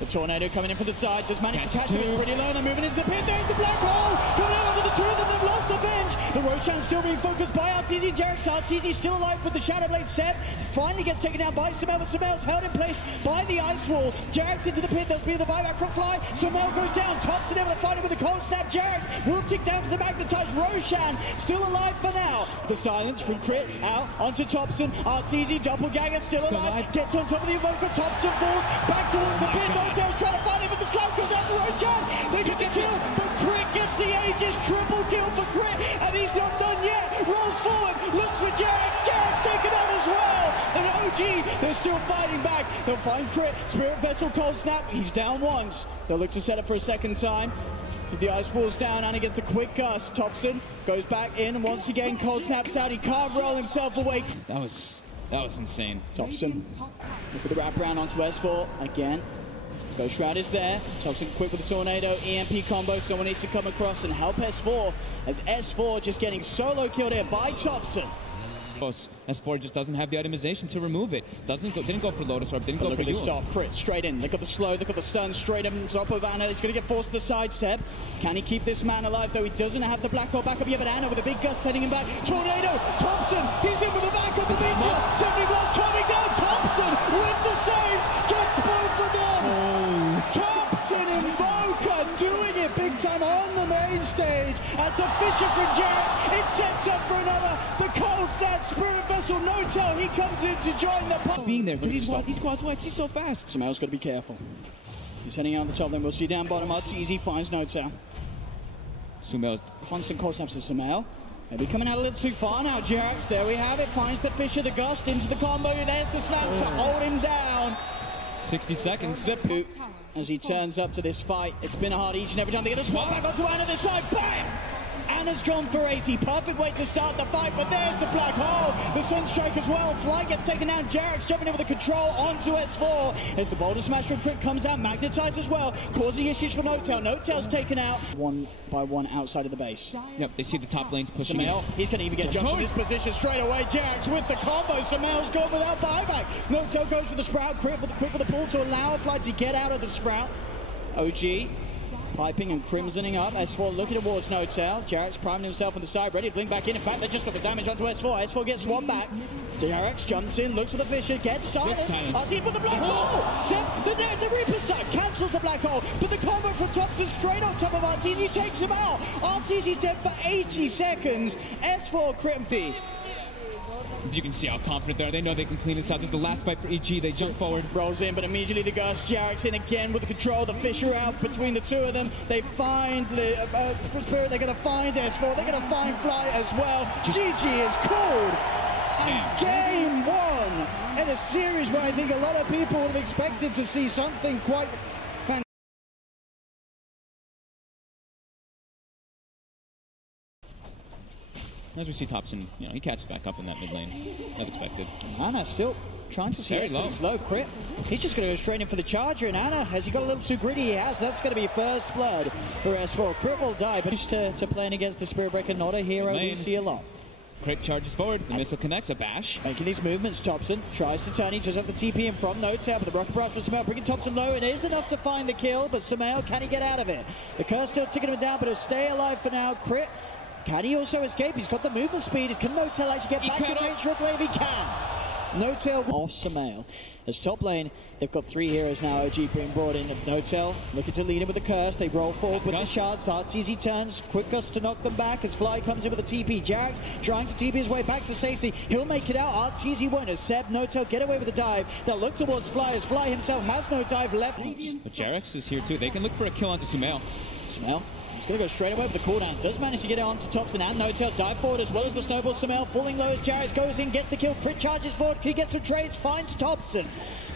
The Tornado coming in from the side, just managed to catch him pretty low. They're moving into the pit. There's the black hole coming out under the 2 of them. They've lost the Venge. The Roshan still being focused by Arteezy. Jax. Arteezy still alive with the Shadow Blade. Seb finally gets taken down by Samel, but Samel's held in place by the Ice Wall. Jax into the pit. There's been the buyback from Fly. Samel goes down. Thompson able to fight him with the cold snap. Jax will tick down to the Magnetize. Roshan still alive for now. The Silence from crit out onto Thompson. Arteezy doppelganger still alive. Gets on top of the Invoker. Thompson falls back towards the pit. No-Tail's trying to find him with the slam. Goes down to Roshan. They get the kill, but Crit gets the Aegis. Triple kill for Crit, and he's not done yet. Rolls forward, looks for Jax. Jax taken out as well. And OG, they're still fighting back. They'll find Crit. Spirit Vessel cold snap. He's down once. They'll look to set up for a second time. The Ice Wall's down, and he gets the quick gust. Thompson goes back in, and once again cold snaps out. He can't roll himself away. That was insane. Thompson look for the wraparound onto S4 again. Ghost Shroud is there. Thompson quick with the Tornado. EMP combo. Someone needs to come across and help S4. As S4 just getting solo killed here by Thompson. S4 just doesn't have the itemization to remove it. Didn't go for Lotus Orb. Didn't go for the Duels. stop. Crit straight in. Look at the slow. Look at the stun straight on top of Anna. He's going to get forced to the sidestep. Can he keep this man alive though? He doesn't have the Black Hole backup yet, but Anna with a big gust heading him back. Tornado. Thompson. He's in with the backup. The Meteor. Deadly Blast coming down. Thompson with the saves. Gets both of them. Thompson Invoker doing it big time on the main stage at the Fisher from Jax. It sets up for another. The cold snap Spirit Vessel. No-Tail. He comes in to join the pub. Being there, he's quads wet. He's so fast. Samel's got to be careful. He's heading out the top lane. We'll see down bottom. Arteezy finds No-Tail. Sumel's constant cold snaps to Samel. Maybe coming out a little too far now. Jax, there we have it. Finds the Fisher, the gust into the combo. There's the slam to hold him down. 60 seconds. Zapu as he turns up to this fight. It's been hard each and every time. They get the swap back onto Anna this side. Bam! Anna's gone for 80. Perfect way to start the fight, but there's the black hole. The Sunstrike as well. Fly gets taken down. Jax jumping over the control onto S4. As the Boulder Smash from Crit comes out. Magnetize as well, causing issues for No-Tail. No-Tail's taken out one by one outside of the base. Yep, they see the top lanes pushing Samel, he's going to even get jumped in this position straight away. Jax with the combo. Samel's gone without buyback. No-Tail goes for the Sprout. Crit with the pull to allow Fly to get out of the Sprout. OG piping and crimsoning up. S4 looking towards No-Tail. Jarek's priming himself on the side, ready to blink back in. In fact, they just got the damage onto S4. S4 gets swapped back. Jarek jumps in, looks for the Fisher, gets silence. Arteezy with the black hole. The Reaper side cancels the black hole, but the combo from Thompson straight on top of Arteezy takes him out. Arteezy's dead for 80 seconds. S4 crit and feed. You can see how confident they are. They know they can clean this out. This is the last fight for EG. They jump forward. Rolls in, but immediately the gust. Jarek's in again with the control. The Fisher out between the two of them. They find the Spirit. They're going to find S4. They're going to find Fly as well. GG is called. And game one in a series where I think a lot of people would have expected to see something quite fantastic. as we see Thompson, you know, he catches back up in that mid lane, as expected. Ana still trying to see very low. Slow crit. He's just going to go straight in for the charger, and Ana, has he got a little too greedy? He has. That's going to be first blood for S4. Crit will die, but used to playing against the Spirit Breaker, not a hero we see a lot. Crit charges forward, the missile connects, a bash. Making these movements, Thompson tries to turn, he does have the TP in from No-Tail, but the rocket barrage for Sumail, bringing Thompson low, and it is enough to find the kill, but Sumail, can he get out of it? The curse still ticking him down, but he'll stay alive for now. Crit, can he also escape? He's got the movement speed. Can No-Tail actually get back in range for a glaive? He can. No-Tail off Sumail. As top lane, they've got 3 heroes now. OG being brought in. No-Tail looking to lead him with the curse. They roll forward with the shards. Arteezy turns. Quick gust to knock them back as Fly comes in with a TP. Jax trying to TP his way back to safety. He'll make it out. Arteezy won't. As Seb, No-Tail get away with the dive. They'll look towards Fly as Fly himself has no dive left. But Jax is here too. They can look for a kill onto Sumail. Sumail. He's going to go straight away with the cooldown. Does manage to get it onto Thompson and No-Tail. Dive forward as well as the snowball. Sumail falling low as Jarrus goes in, gets the kill. Crit charges forward. Can he get some trades? Finds Thompson.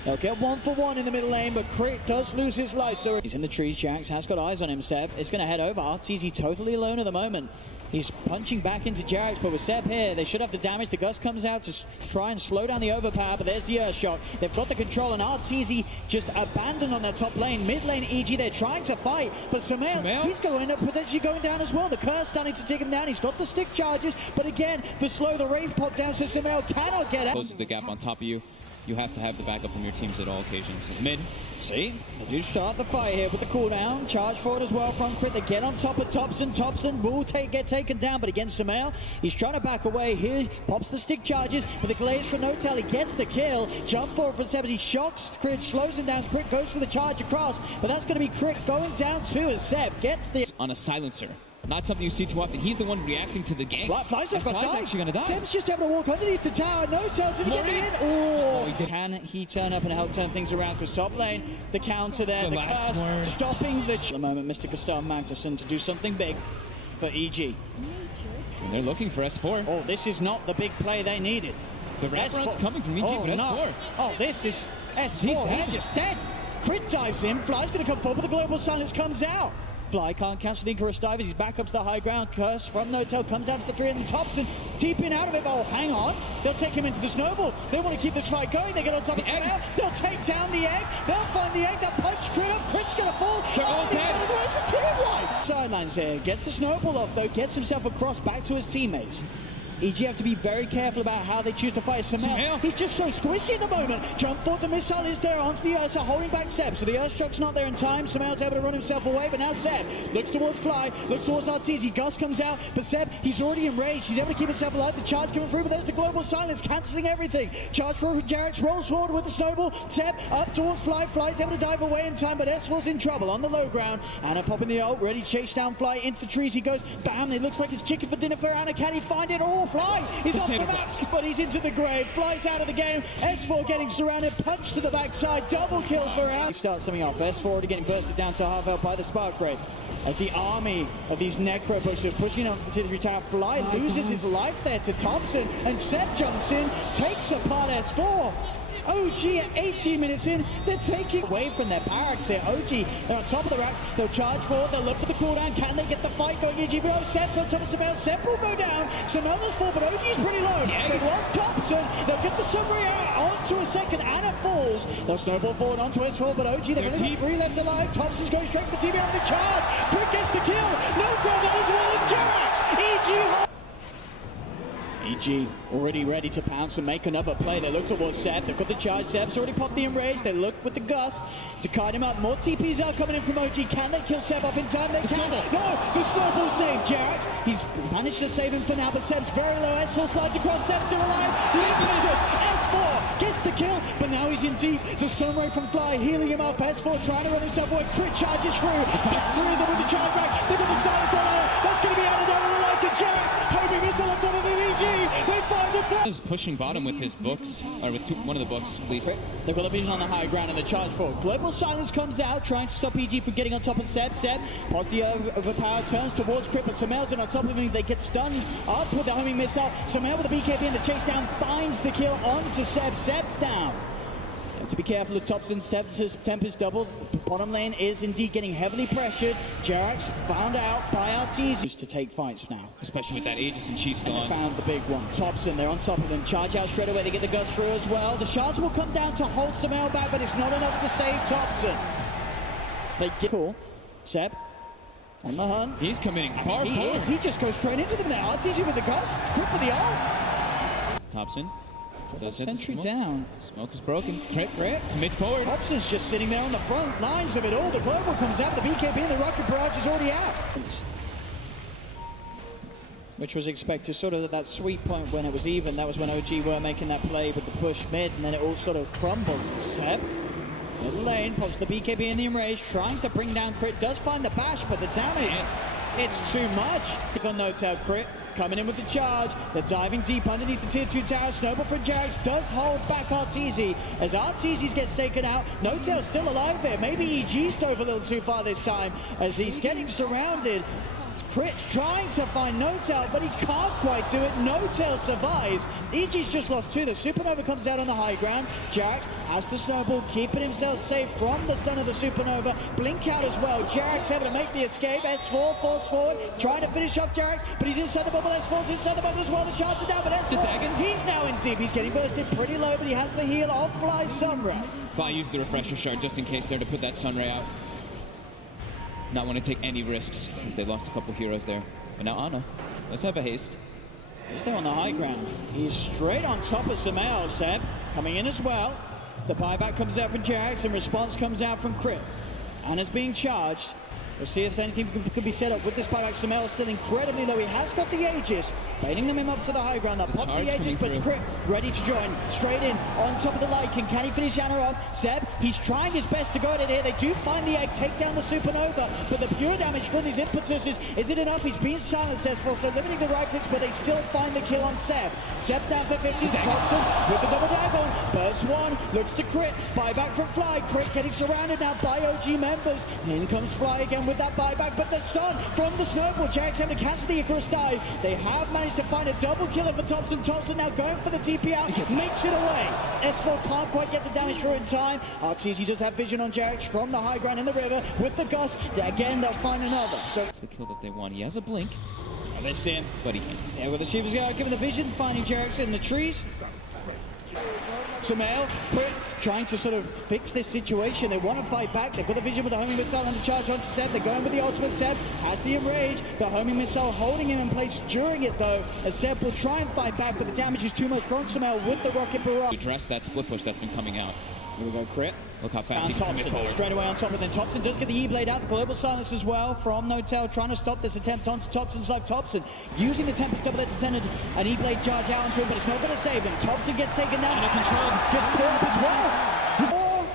They'll get 1 for 1 in the middle lane, but Crit does lose his life. So he's in the trees. Jax has got eyes on him. Seb is going to head over. Arteezy totally alone at the moment. He's punching back into Jax, but with Seb here, they should have the damage. The Gust comes out to try and slow down the overpower, but there's the Earth Shock. They've got the control, and Arteezy just abandoned on their top lane. Mid lane, EG, they're trying to fight, but Sumail, he's going to end up potentially going down as well. The Curse starting to take him down. He's got the stick charges, but again, the Wraith pop down, so Sumail cannot get out. Closes the gap on top of you. You have to have the backup from your teams at all occasions. Mid. See, they do start the fight here with the cooldown. Charge forward as well from Crit. They get on top of Thompson. Thompson will get taken down, but against Sumail, he's trying to back away. Here, pops the stick charges, but the glaze for No-Tail. He gets the kill. Jump forward for Seb. He shocks Crit, slows him down. Crit goes for the charge across, but that's going to be Crit going down too as Seb gets the... On a silencer. Not something you see too often. He's the one reacting to the ganks. Fly's actually going to die. Seb's just able to walk underneath the tower. No-Tail, does he get in? Oh, can he turn up and help turn things around? Because top lane, the counter there, the curse, stopping the... At the moment, Mr. Gustav Magnuson to do something big for EG. And they're looking for S4. Oh, this is not the big play they needed. The red run's coming from EG, but S4. No. Oh, this is S4. They're just dead. Crit dives in. Fly's going to come forward, but the Global Silence comes out. Fly can't cancel the Icarus dive as he's back up to the high ground. Curse from No-Tail comes down to the 3 and Thompson TPing out of it. Oh, hang on. They'll take him into the snowball. They want to keep this fight going. They get on top of the egg. They'll take down the egg. They'll find the egg. They'll punch Crit up. Crit's going to fall. They're all dead. It's a team wipe. Sidelines here. Gets the snowball off, though. Gets himself across back to his teammates. EG have to be very careful about how they choose to fight Sumail. He's just so squishy at the moment. Jump forward, the missile is there onto the Earth, so holding back Seb. So the Earth Shock's not there in time. Sumail's able to run himself away, but now Seb looks towards Fly, looks towards Arteezy. Gus comes out, but Seb, he's already enraged. He's able to keep himself alive. The charge coming through, but there's the Global Silence cancelling everything. Charge for Jax, rolls forward with the snowball. Seb up towards Fly. Fly's able to dive away in time, but S4's in trouble on the low ground. Ana popping the ult, ready to chase down Fly into the trees. He goes, bam, it looks like it's chicken for dinner for Ana. Can he find it? Oh, Fly! He's off the max, but he's into the grave. Flies out of the game. S4 getting surrounded. Punch to the backside. Double kill for Ana. He starts something off. S4 already getting bursted down to half health by the Spark Wraith. As the army of these Necro books are pushing onto the Tier 3 tower. Fly loses his life there to Thompson, and Seb jumps in, takes apart S4. OG at 18 minutes in, they're taking away from their barracks here. OG, they're on top of the rack, they'll charge forward, they'll look for the cooldown. Can they get the fight going? EG, but Seb's on top of Sumail. Seb will go down. Sumail's full, but OG's pretty low. They lost Thompson. They'll get the submarine out onto a second, and it falls. They'll snowball forward onto S4, but OG, they've only got 3 left alive. Thompson's going straight for the TV out of the charge. Quick gets the kill. No problem as well as Jax. EG already ready to pounce and make another play. They look towards Seb. They've got the charge. Seb's already popped the enrage. They look with the Gust to kite him up. More TPs are coming in from OG. Can they kill Seb off in time? They can. No, the snowball saved Jax. He's managed to save him for now, but Seb's very low. S4 slides across. Seb's still alive. S4 gets the kill, but now he's in deep. The Sunray from Fly healing him up. S4 trying to run himself away. Crit charges through. Gets 3 of them with the charge back. They've got the silence on there. That's going to be out of there with the like of Jax. Homing missile on top of the EG. They find the third. He's pushing bottom with his books, or with one of the books, at least. They've got the vision on the high ground and the charge forward. Global Silence comes out, trying to stop EG from getting on top of Seb. Seb, positive overpower, turns towards Crit, but Sumail's on top of him. They get stunned up with the homing missile. Sumail with the BKB and the chase down finds the kill onto Seb. Seb's down. To be careful of Thompson's temper's double. Bottom lane is indeed getting heavily pressured. Jerax found out by Arteezy to take fights now. Especially with that Aegis and Cheese still on. Found the big one. Thompson, they're on top of them. Charge out straight away. They get the gust through as well. The shards will come down to hold Sumail back, but it's not enough to save Thompson. They get cool. Seb on the hunt. He's committing far forward. He just goes straight into them now. Arteezy with the gust. Grip with the arm. Thompson. Does sentry down. Smoke is broken. Crit, commits forward. Thompson's just sitting there on the front lines of it all. The global comes out. The BKB and the rocket barrage is already out. Which was expected sort of at that sweet point when it was even. That was when OG were making that play with the push mid, and then it all sort of crumbled. Seb, middle lane, pops the BKB in the enrage, trying to bring down Crit. Does find the bash, but the damage, it's too much. He's on no-tail. Crit coming in with the charge. They're diving deep underneath the tier 2 tower. Snowball from Jerax does hold back Arteezy. As Arteezy gets taken out, no-tail's still alive here. Maybe EG stove a little too far this time as he's getting surrounded. Crit trying to find no-tail, but he can't quite do it. No-tail survives. EG's just lost 2. The Supernova comes out on the high ground. Jerax has the snowball, keeping himself safe from the stun of the Supernova. Blink out as well. Jerax able to make the escape. S4 falls forward, trying to finish off Jerax, but he's inside the bubble. S4's inside the bubble as well. The shards are down, but S4, he's now in deep. He's getting bursted pretty low, but he has the heal of Fly Sunray. Fly used the refresher shard just in case there to put that Sunray out. Not want to take any risks since they lost a couple heroes there. But now Ana, let's have a haste. He's there on the high ground. He's straight on top of Sumail. Seb coming in as well. The buyback comes out from Jerax and response comes out from Crit. Ana's being charged. We'll see if anything can be set up with this buyback. Sumail still incredibly low. He has got the Aegis, baiting them up to the high ground. They'll pop the Aegis, but Crit ready to join. Straight in, on top of the Lycan. Can he finish Ana off? Seb, he's trying his best to go at it here. They do find the egg, take down the Supernova, but the pure damage from these impetuses, is it enough? He's been silenced as well, so limiting the right clicks, but they still find the kill on Seb. Seb down for 50. Thompson with the double dagon. Burst 1, looks to Crit. Buyback from Fly. Crit getting surrounded now by OG members. In comes Fly again with that buyback, but the stun from the snowball. Jerax having to cancel the Icarus dive. They have managed to find a double killer for Thompson. Thompson now going for the TP out, makes it away. S4 can't quite get the damage through in time. Arteezy does have vision on Jerax from the high ground in the river with the gust. Again, they'll find another. So it's the kill that they want. He has a blink. Oh, they see him, but he can't. Yeah, well, the Shivers go given the vision, finding Jerax in the trees. Sumail, Crit, trying to sort of fix this situation. They want to fight back. They've got the vision with the homing missile and the charge on Seb. They're going with the ultimate. Seb has the enrage. The homing missile holding him in place during it, though, as Seb will try and fight back, but the damage is too much from Sumail with the rocket barrage. Address that split push that's been coming out. Here we go, Crit. Look how fast he can commit forward. Straight away on top of them. Thompson does get the E-Blade out. The global silence as well from No-Tail, trying to stop this attempt onto Thompson's life. Thompson using the Tempest double edge to send an E-Blade charge out onto him, but it's not going to save him. Thompson gets taken down. Under control. Gets caught up as well.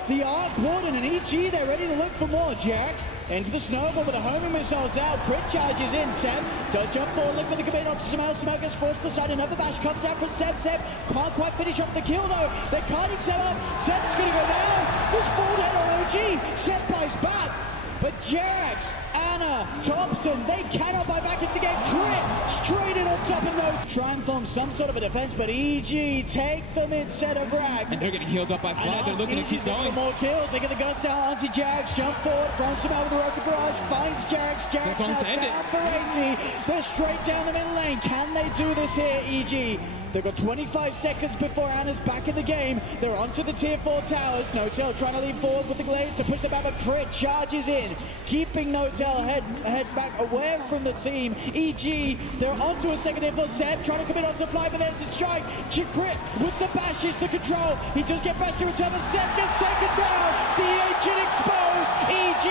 The Arc Warden and EG, they're ready to look for more. Jerax into the snowball with the homing missiles out. Crit charges in. Seb does jump forward, look for the commit onto Sumail. Sumail gets forced to the side. Another bash comes out from Seb. Seb can't quite finish off the kill though. They're cutting Seb up. Seb's going to go down. There's full down on OG. Seb buys back. But Jerax, Ana, Thompson, they cannot buy back into the game. Crit straight in on top of Notes. Try and form some sort of a defense, but EG take them instead of Rags. And they're getting healed up by Fly. They're looking to keep going. For more kills. They get the gust down onto Jerax. Jump forward from Sumail with the rocket barrage. Finds Jerax. Jerax now down for 80. They're straight down the middle lane. Can they do this here, EG? They've got 25 seconds before Ana's back in the game. They're onto the tier 4 towers. No-Tail trying to lead forward with the glaives to push them back, but Crit charges in, keeping No-Tail head back away from the team. EG, they're onto a second info. Seb trying to commit onto Fly, but there's the strike. Crit with the bash is the control. He does get back to return, but Seb gets taken down. The agent exposed. EG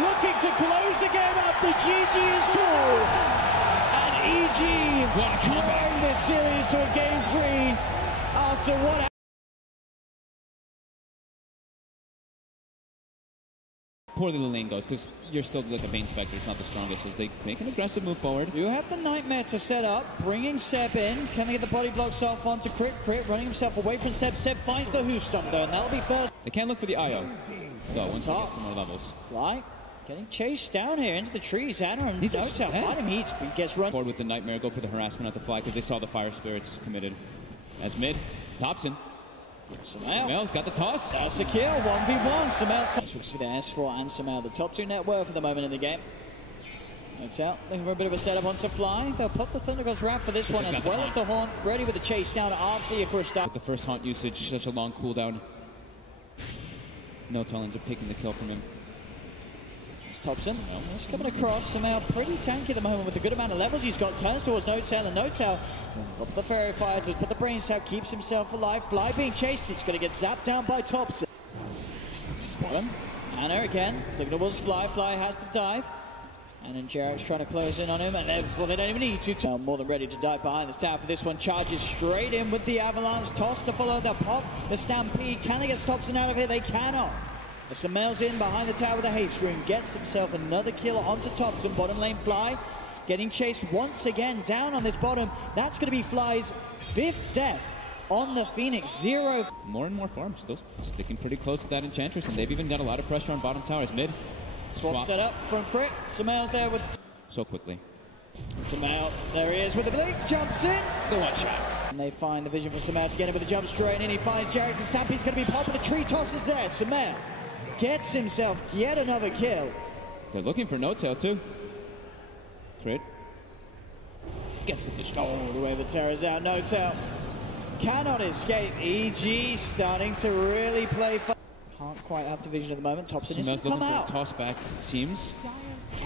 looking to close the game up. The GG is through. EG drawing this series to a game 3 after what? Poorly the lane goes, because you're still like a Bane Spectre, it's not the strongest, as they make an aggressive move forward. You have the Nightmare to set up, bringing Seb in. Can they get the body blocks off onto Crit? Crit running himself away from Seb. Seb finds the Who Stomp though, and that'll be first. They can't look for the IO, though, once they get some more levels. Fly getting chased down here into the trees. Ana and No-Tail find him. He gets run forward with the Nightmare, go for the harassment at the Fly, because they saw the Fire Spirits committed. As mid, Thompson Sumail Got the toss. that's a kill, 1v1. Sumail. We see the S4 and Sumail, the top two net worth for the moment in the game. It's out, looking for a bit of a setup onto Fly. They'll pop the Thundergod's wrap for this one as well as the Haunt. Ready with the chase down to Archie for a start. With the first Haunt usage, such a long cooldown. No-Tail ends up taking the kill from him. Thompson, he's coming across. Sumail pretty tanky at the moment with the good amount of levels he's got. Turns towards No-Tail, and No-Tail got the Fairy Fire to put the brains out, keeps himself alive. Fly being chased, it's going to get zapped down by Thompson. Spot him. Anna again, looking towards Fly. Fly has the dive. And then Jared's trying to close in on him, and they don't even need to. More than ready to dive behind this tower for this one. Charges straight in with the Avalanche. Toss to follow the pop. The Stampede. Can they get Thompson out of here? They cannot. Sumail's in behind the tower with a haste room. Gets himself another kill onto Thompson. Bottom lane Fly. Getting chased once again down on this bottom. That's going to be Fly's 5th death on the Phoenix. 0. More and more farms still sticking pretty close to that Enchantress, and they've even got a lot of pressure on bottom towers. Mid. Swap set up from Crit. Sumail's there with... So quickly. Sumail, there he is with the blink. Jumps in. The one shot. And they find the vision for Sumail to get him with a jump straight in. He finds Jared. The Stampede's going to be popped with the tree tosses there. Sumail gets himself yet another kill. They're looking for No-Tail too. Crit. Gets the vision. Oh, the way the Terror's out. No-Tail cannot escape. EG starting to really play fun. Can't quite have the vision at the moment. Thompson is come out. Toss back, it seems.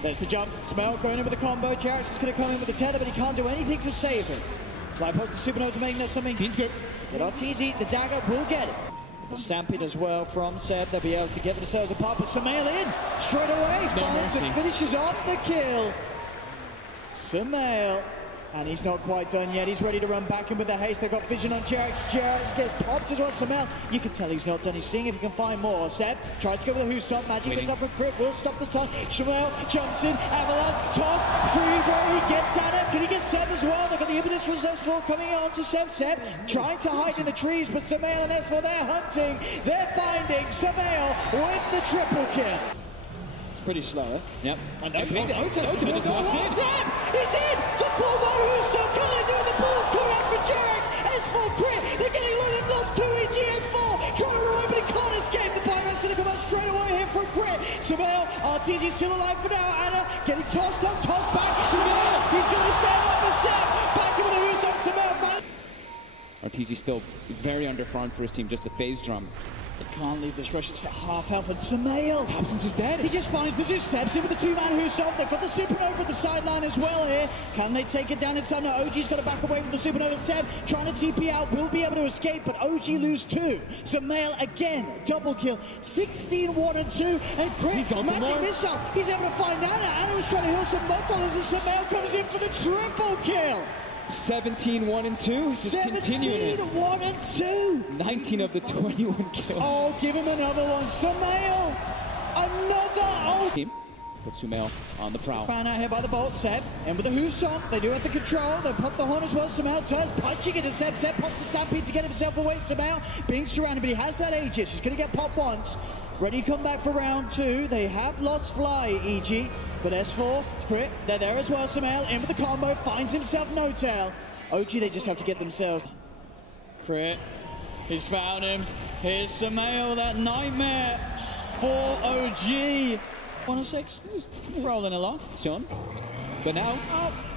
There's the jump. Sumail going in with the combo. Jarrett's is going to come in with the tether, but he can't do anything to save him. Fly pokes the Supernova to make that something. Beans grip. But RTZ, the dagger will get it. The Stampede as well from Seb. They'll be able to get themselves apart, but Sumail in straight away. Finds and finishes off the kill. Sumail. And he's not quite done yet. He's ready to run back in with the haste. They've got vision on Jarrett. Jarrett gets popped as well. Sumail, you can tell he's not done. He's seeing if he can find more. Seb tries to go with a who stop. Magic gets up for Crit. Will stop the stun. Sumail jumps in. Avalanche. Top. Free where he gets at him. Can he get Seb as well? They've got the impetus for S4 coming on to Seb. Seb trying to hide in the trees, but Sumail and S4, they're hunting. They're finding Sumail with the triple kill. Pretty slow. Yep. And he's in! He's in! The full who's still coming doing the balls coming out for Jared! S4 Crit! They're getting low, they've lost 2 EG S4! Trying to run, but he can't escape! The Pyro's gonna come out straight away here for Crit! Sumail, RTZ's still alive for now. Anna getting tossed up, tossed back. Sumail! He's gonna stand up for Seb! Back in with the who's up, Sumail! RTZ still very underfarmed for his team, just the phase drum. They can't leave this rush. It's at half health, and Sumail. Thompson's is dead. He just finds the Zeus Sebs in with the 2-man Who's-Up. They've got the Supernova at the sideline as well here. Can they take it down in time? Now OG's got to back away from the Supernova. Seb trying to TP out, will be able to escape, but OG lose 2. Sumail again, double kill. 16, 1 and 2, and Crit. He's gone for Magic more. Missile. He's able to find Anna. Anna was trying to heal some buckles as Sumail comes in for the triple kill. 17, 1 and 2. Just 17, 1 and 2. 19 of the 21 kills. Oh, give him another one. Sumail. Another. Team. Put Sumail on the prowl. Found out here by the bolt. Seb in with the Who's-Up. They do have the control. They pop the horn as well. Sumail turns, punching into Seb. Seb pops the Stampede to get himself away. Sumail being surrounded, but he has that Aegis. He's going to get popped once. Ready to come back for round 2. They have lost Fly, EG, but S4, Crit, they're there as well. Sumail in with the combo, finds himself No-Tail. OG, they just have to get themselves. Crit, he's found him. Here's Sumail, that nightmare for OG. 1 and 6, he's rolling along. Sean, but now,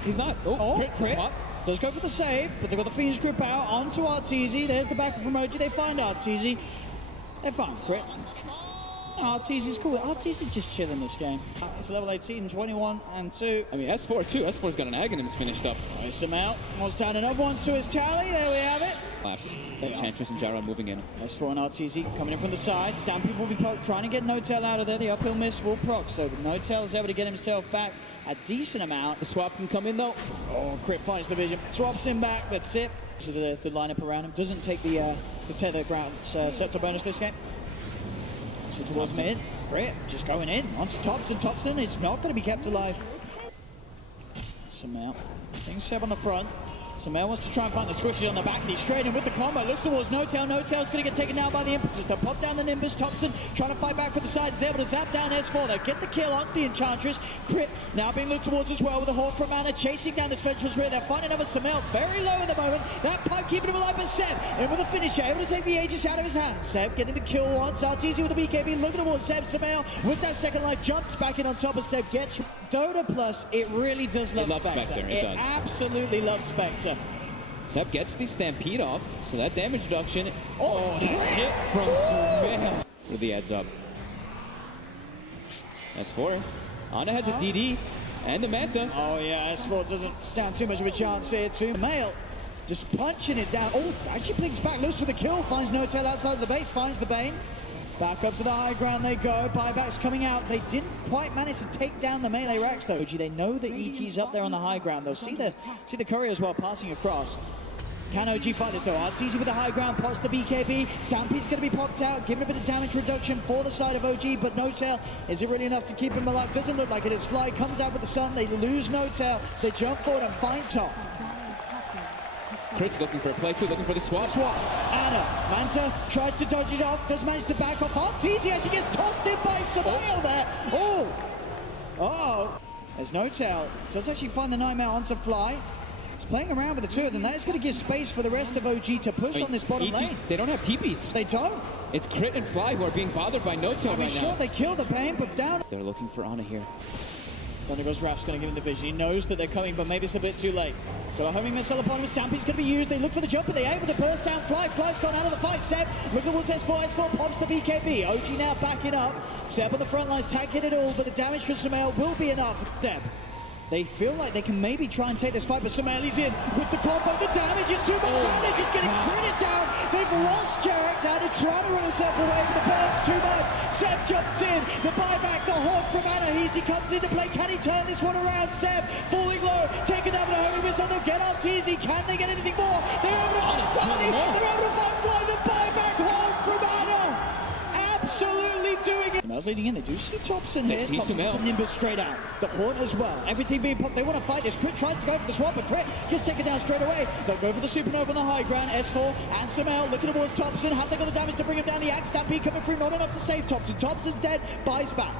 he's not. Crit. Swap. Does go for the save, but they've got the Fiend's Grip out onto RTZ. There's the back from OG. They find RTZ. They find Crit. RTZ's cool. RTZ's just chilling this game. It's level 18, 21 and 2. I mean, S4 too. S4's got an Aghanims finished up. Nice him out. Wants down another one to his tally. There we have it. Laps. Enchantress and Gyro moving in. S4 and RTZ coming in from the side. Stampede will be poked, trying to get No-Tail out of there. The uphill miss will proc, so No-Tail is able to get himself back a decent amount. The swap can come in though. Oh, Crit finds the vision. Swaps him back. That's it. So the lineup around him doesn't take the tether ground scepter bonus this game. So towards mid. Crit just going in onto Thompson. Thompson, it's not going to be kept alive. Sumail seeing Seb on the front. Samel wants to try and find the squishes on the back, and he's straight in with the combo. Looks towards No-Tail. No-Tail's going to get taken down by the impetus. They'll pop down the Nimbus. Thompson trying to fight back for the side. Is able to zap down S4. They'll get the kill onto the Enchantress. Crit now being looked towards as well with a Horde from Ana chasing down this Ventural's rear. They're finding another Samel very low at the moment. That pipe keeping him alive, but Seb in with a finisher, able to take the Aegis out of his hands. Seb getting the kill once. Arteezy with the BKB looking towards Seb. Samel with that second life jumps back in on top of Seb. Gets Dota Plus. It really does love Spectre. It does. Absolutely loves Spectre. Seb gets the Stampede off, so that damage reduction. Oh, that hit from Samel. With the heads up. S4. Ana has a DD and the Manta. Oh yeah, S4 doesn't stand too much of a chance here too. Male just punching it down. Oh, actually pings back, looks for the kill, finds No-Tail outside of the base, finds the Bane. Back up to the high ground they go. Buybacks coming out. They didn't quite manage to take down the melee Rex though. They know that EG's up there on the high ground. They'll see the courier as well passing across. Can OG fight this though? Arteezy with the high ground, pots the BKB. Stampede's going to be popped out, giving a bit of damage reduction for the side of OG, but No-Tail, is it really enough to keep him alive? Doesn't look like it is. Fly comes out with the sun. They lose No-Tail. They jump forward and find Tom. Crit's looking for a play too, looking for the swap. Ana, Manta tried to dodge it off, does manage to back off. Arteezy actually gets tossed in by Samel there. Oh, there's No-Tail. Does actually find the Nightmare onto Fly. He's playing around with the two of them. That is going to give space for the rest of OG to push on this bottom lane. They don't have TPs. They don't. It's Crit and Fly who are being bothered by No-Tail right now. Sure, they kill the Bane, but down. They're looking for Ana here. Thundergo's Rap's going to give him the vision. He knows that they're coming, but maybe it's a bit too late. He's got a homing missile upon him. Stampede's going to be used. They look for the jump, but they're able to burst down Fly. Fly's gone out of the fight. Seb looking towards S4. S4 pops the BKB. OG now backing up. Seb on the front lines, tanking it all, but the damage from Samel will be enough. Deb. They feel like they can maybe try and take this fight, but Samel is in with the combo. The damage is too much damage. He's getting critted down. They've lost Jarex out and trying to run himself away, but the burn's too much. Seb jumps in. The buyback, the Horde from Ana. He comes into play. Can he turn this one around? Seb falling low, taking down the homing missile. They'll get Arteezy. Can they get anything more? They're able to find Stardy. They're able to find Fly. The buyback Horde from Ana. Absolutely doing it. Samel's leading in. They do see Thompson here. Thompson the Nimbus straight out. The Horde as well. Everything being popped. They want to fight this. Crit tries to go for the swap, but Crit gets taken down straight away. They'll go for the Supernova on the high ground. S4 and Samel looking towards Thompson. Have they got the damage to bring him down? The Axe Stampede coming through. Not enough to save Thompson. Thompson's dead. Buys back.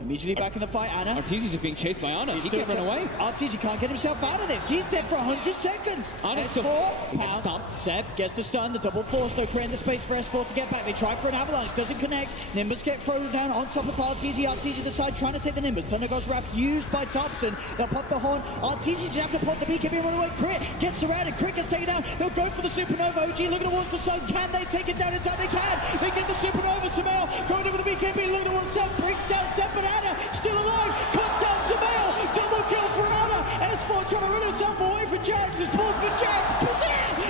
Immediately back in the fight, Ana. Arteezy's just being chased by Ana. He can't run away. Arteezy can't get himself out of this. He's dead for 100 seconds. Ana's S4 pounds. Seb gets the stun. The double force, though, creating the space for S4 to get back. They try for an avalanche. Doesn't connect. Nimbus get thrown down on top of Arteezy. Arteezy the side trying to take the Nimbus. Thundergo's Wrath used by Thompson. They'll pop the horn. Arteezy just have to pop the BKB and run away. Crit gets surrounded. Crit gets taken down. They'll go for the Supernova. OG looking towards the sun. Can they take it down in time? They can. They get the Supernova. Samel going over the BKB. Looking towards Seb. Brings down Seb, but Ana still alive. Cuts down Samel. Double kill for Ana. S4 trying to run himself away from Jax. His pulls for Jax.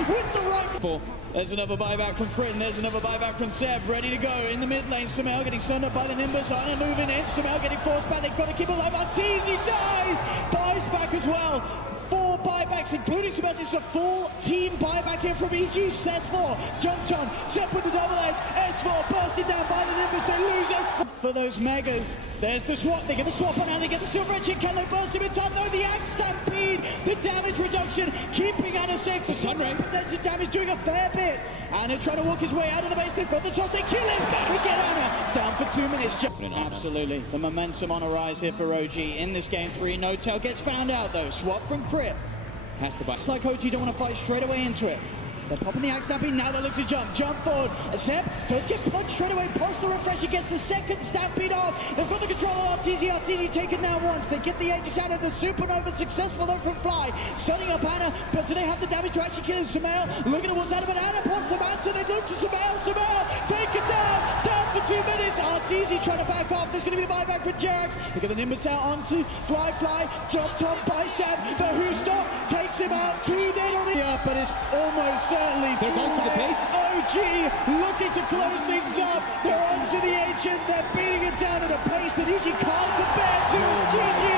With the right. There's another buyback from Crit, and there's another buyback from Seb. Ready to go in the mid lane. Samel getting stunned up by the Nimbus. Ana moving in. Samel getting forced back. They've got to keep him alive. Arteezy dies. Buys back as well. 4 buybacks, including Samel. It's a full team buyback here from EG. S4 jumped on. Seb with the double edge. S4 bursted down by the Nimbus. They lose S4 for those megas. There's the swap. They get the swap on now. They get the silver edge. Can they burst him in time? No, the Axe Stampede. The damage reduction. Keeping Ana safe. The Sunray potential damage doing a fair bit. Ana trying to walk his way out of the base. They've got the toss. They kill him. They get Ana down for 2 minutes. Absolutely. The momentum on a rise here for OG in this game 3. No-Tail gets found out though. Swap from Crit. Has to buy. It's like OG don't want to fight straight away into it. They're popping the Axe Stampede. Now they look to jump. Jump forward. Seb does get punched straight away. Post the refresh. He gets the second Stampede off. They've got the control of Arteezy. Arteezy taken down once. They get the Aegis out of the Supernova. Successful though from Fly. Stunning up Ana. But do they have the damage to actually kill him? Samel looking towards Ana. But Ana pops the Manta. They look to Samel. Samel take it down. Down for 2 minutes. Arteezy trying to back off. There's going to be a buyback for Jarex. They get the Nimbus out onto Fly. Fly jumped on by Seb. The Who Stop takes him out. 2 dead on it. Yeah, but it's almost certainly. They're going for the pace. OG looking to close things up. They're onto the Ancient. They're beating it down at a pace that EG can't compare to. GG.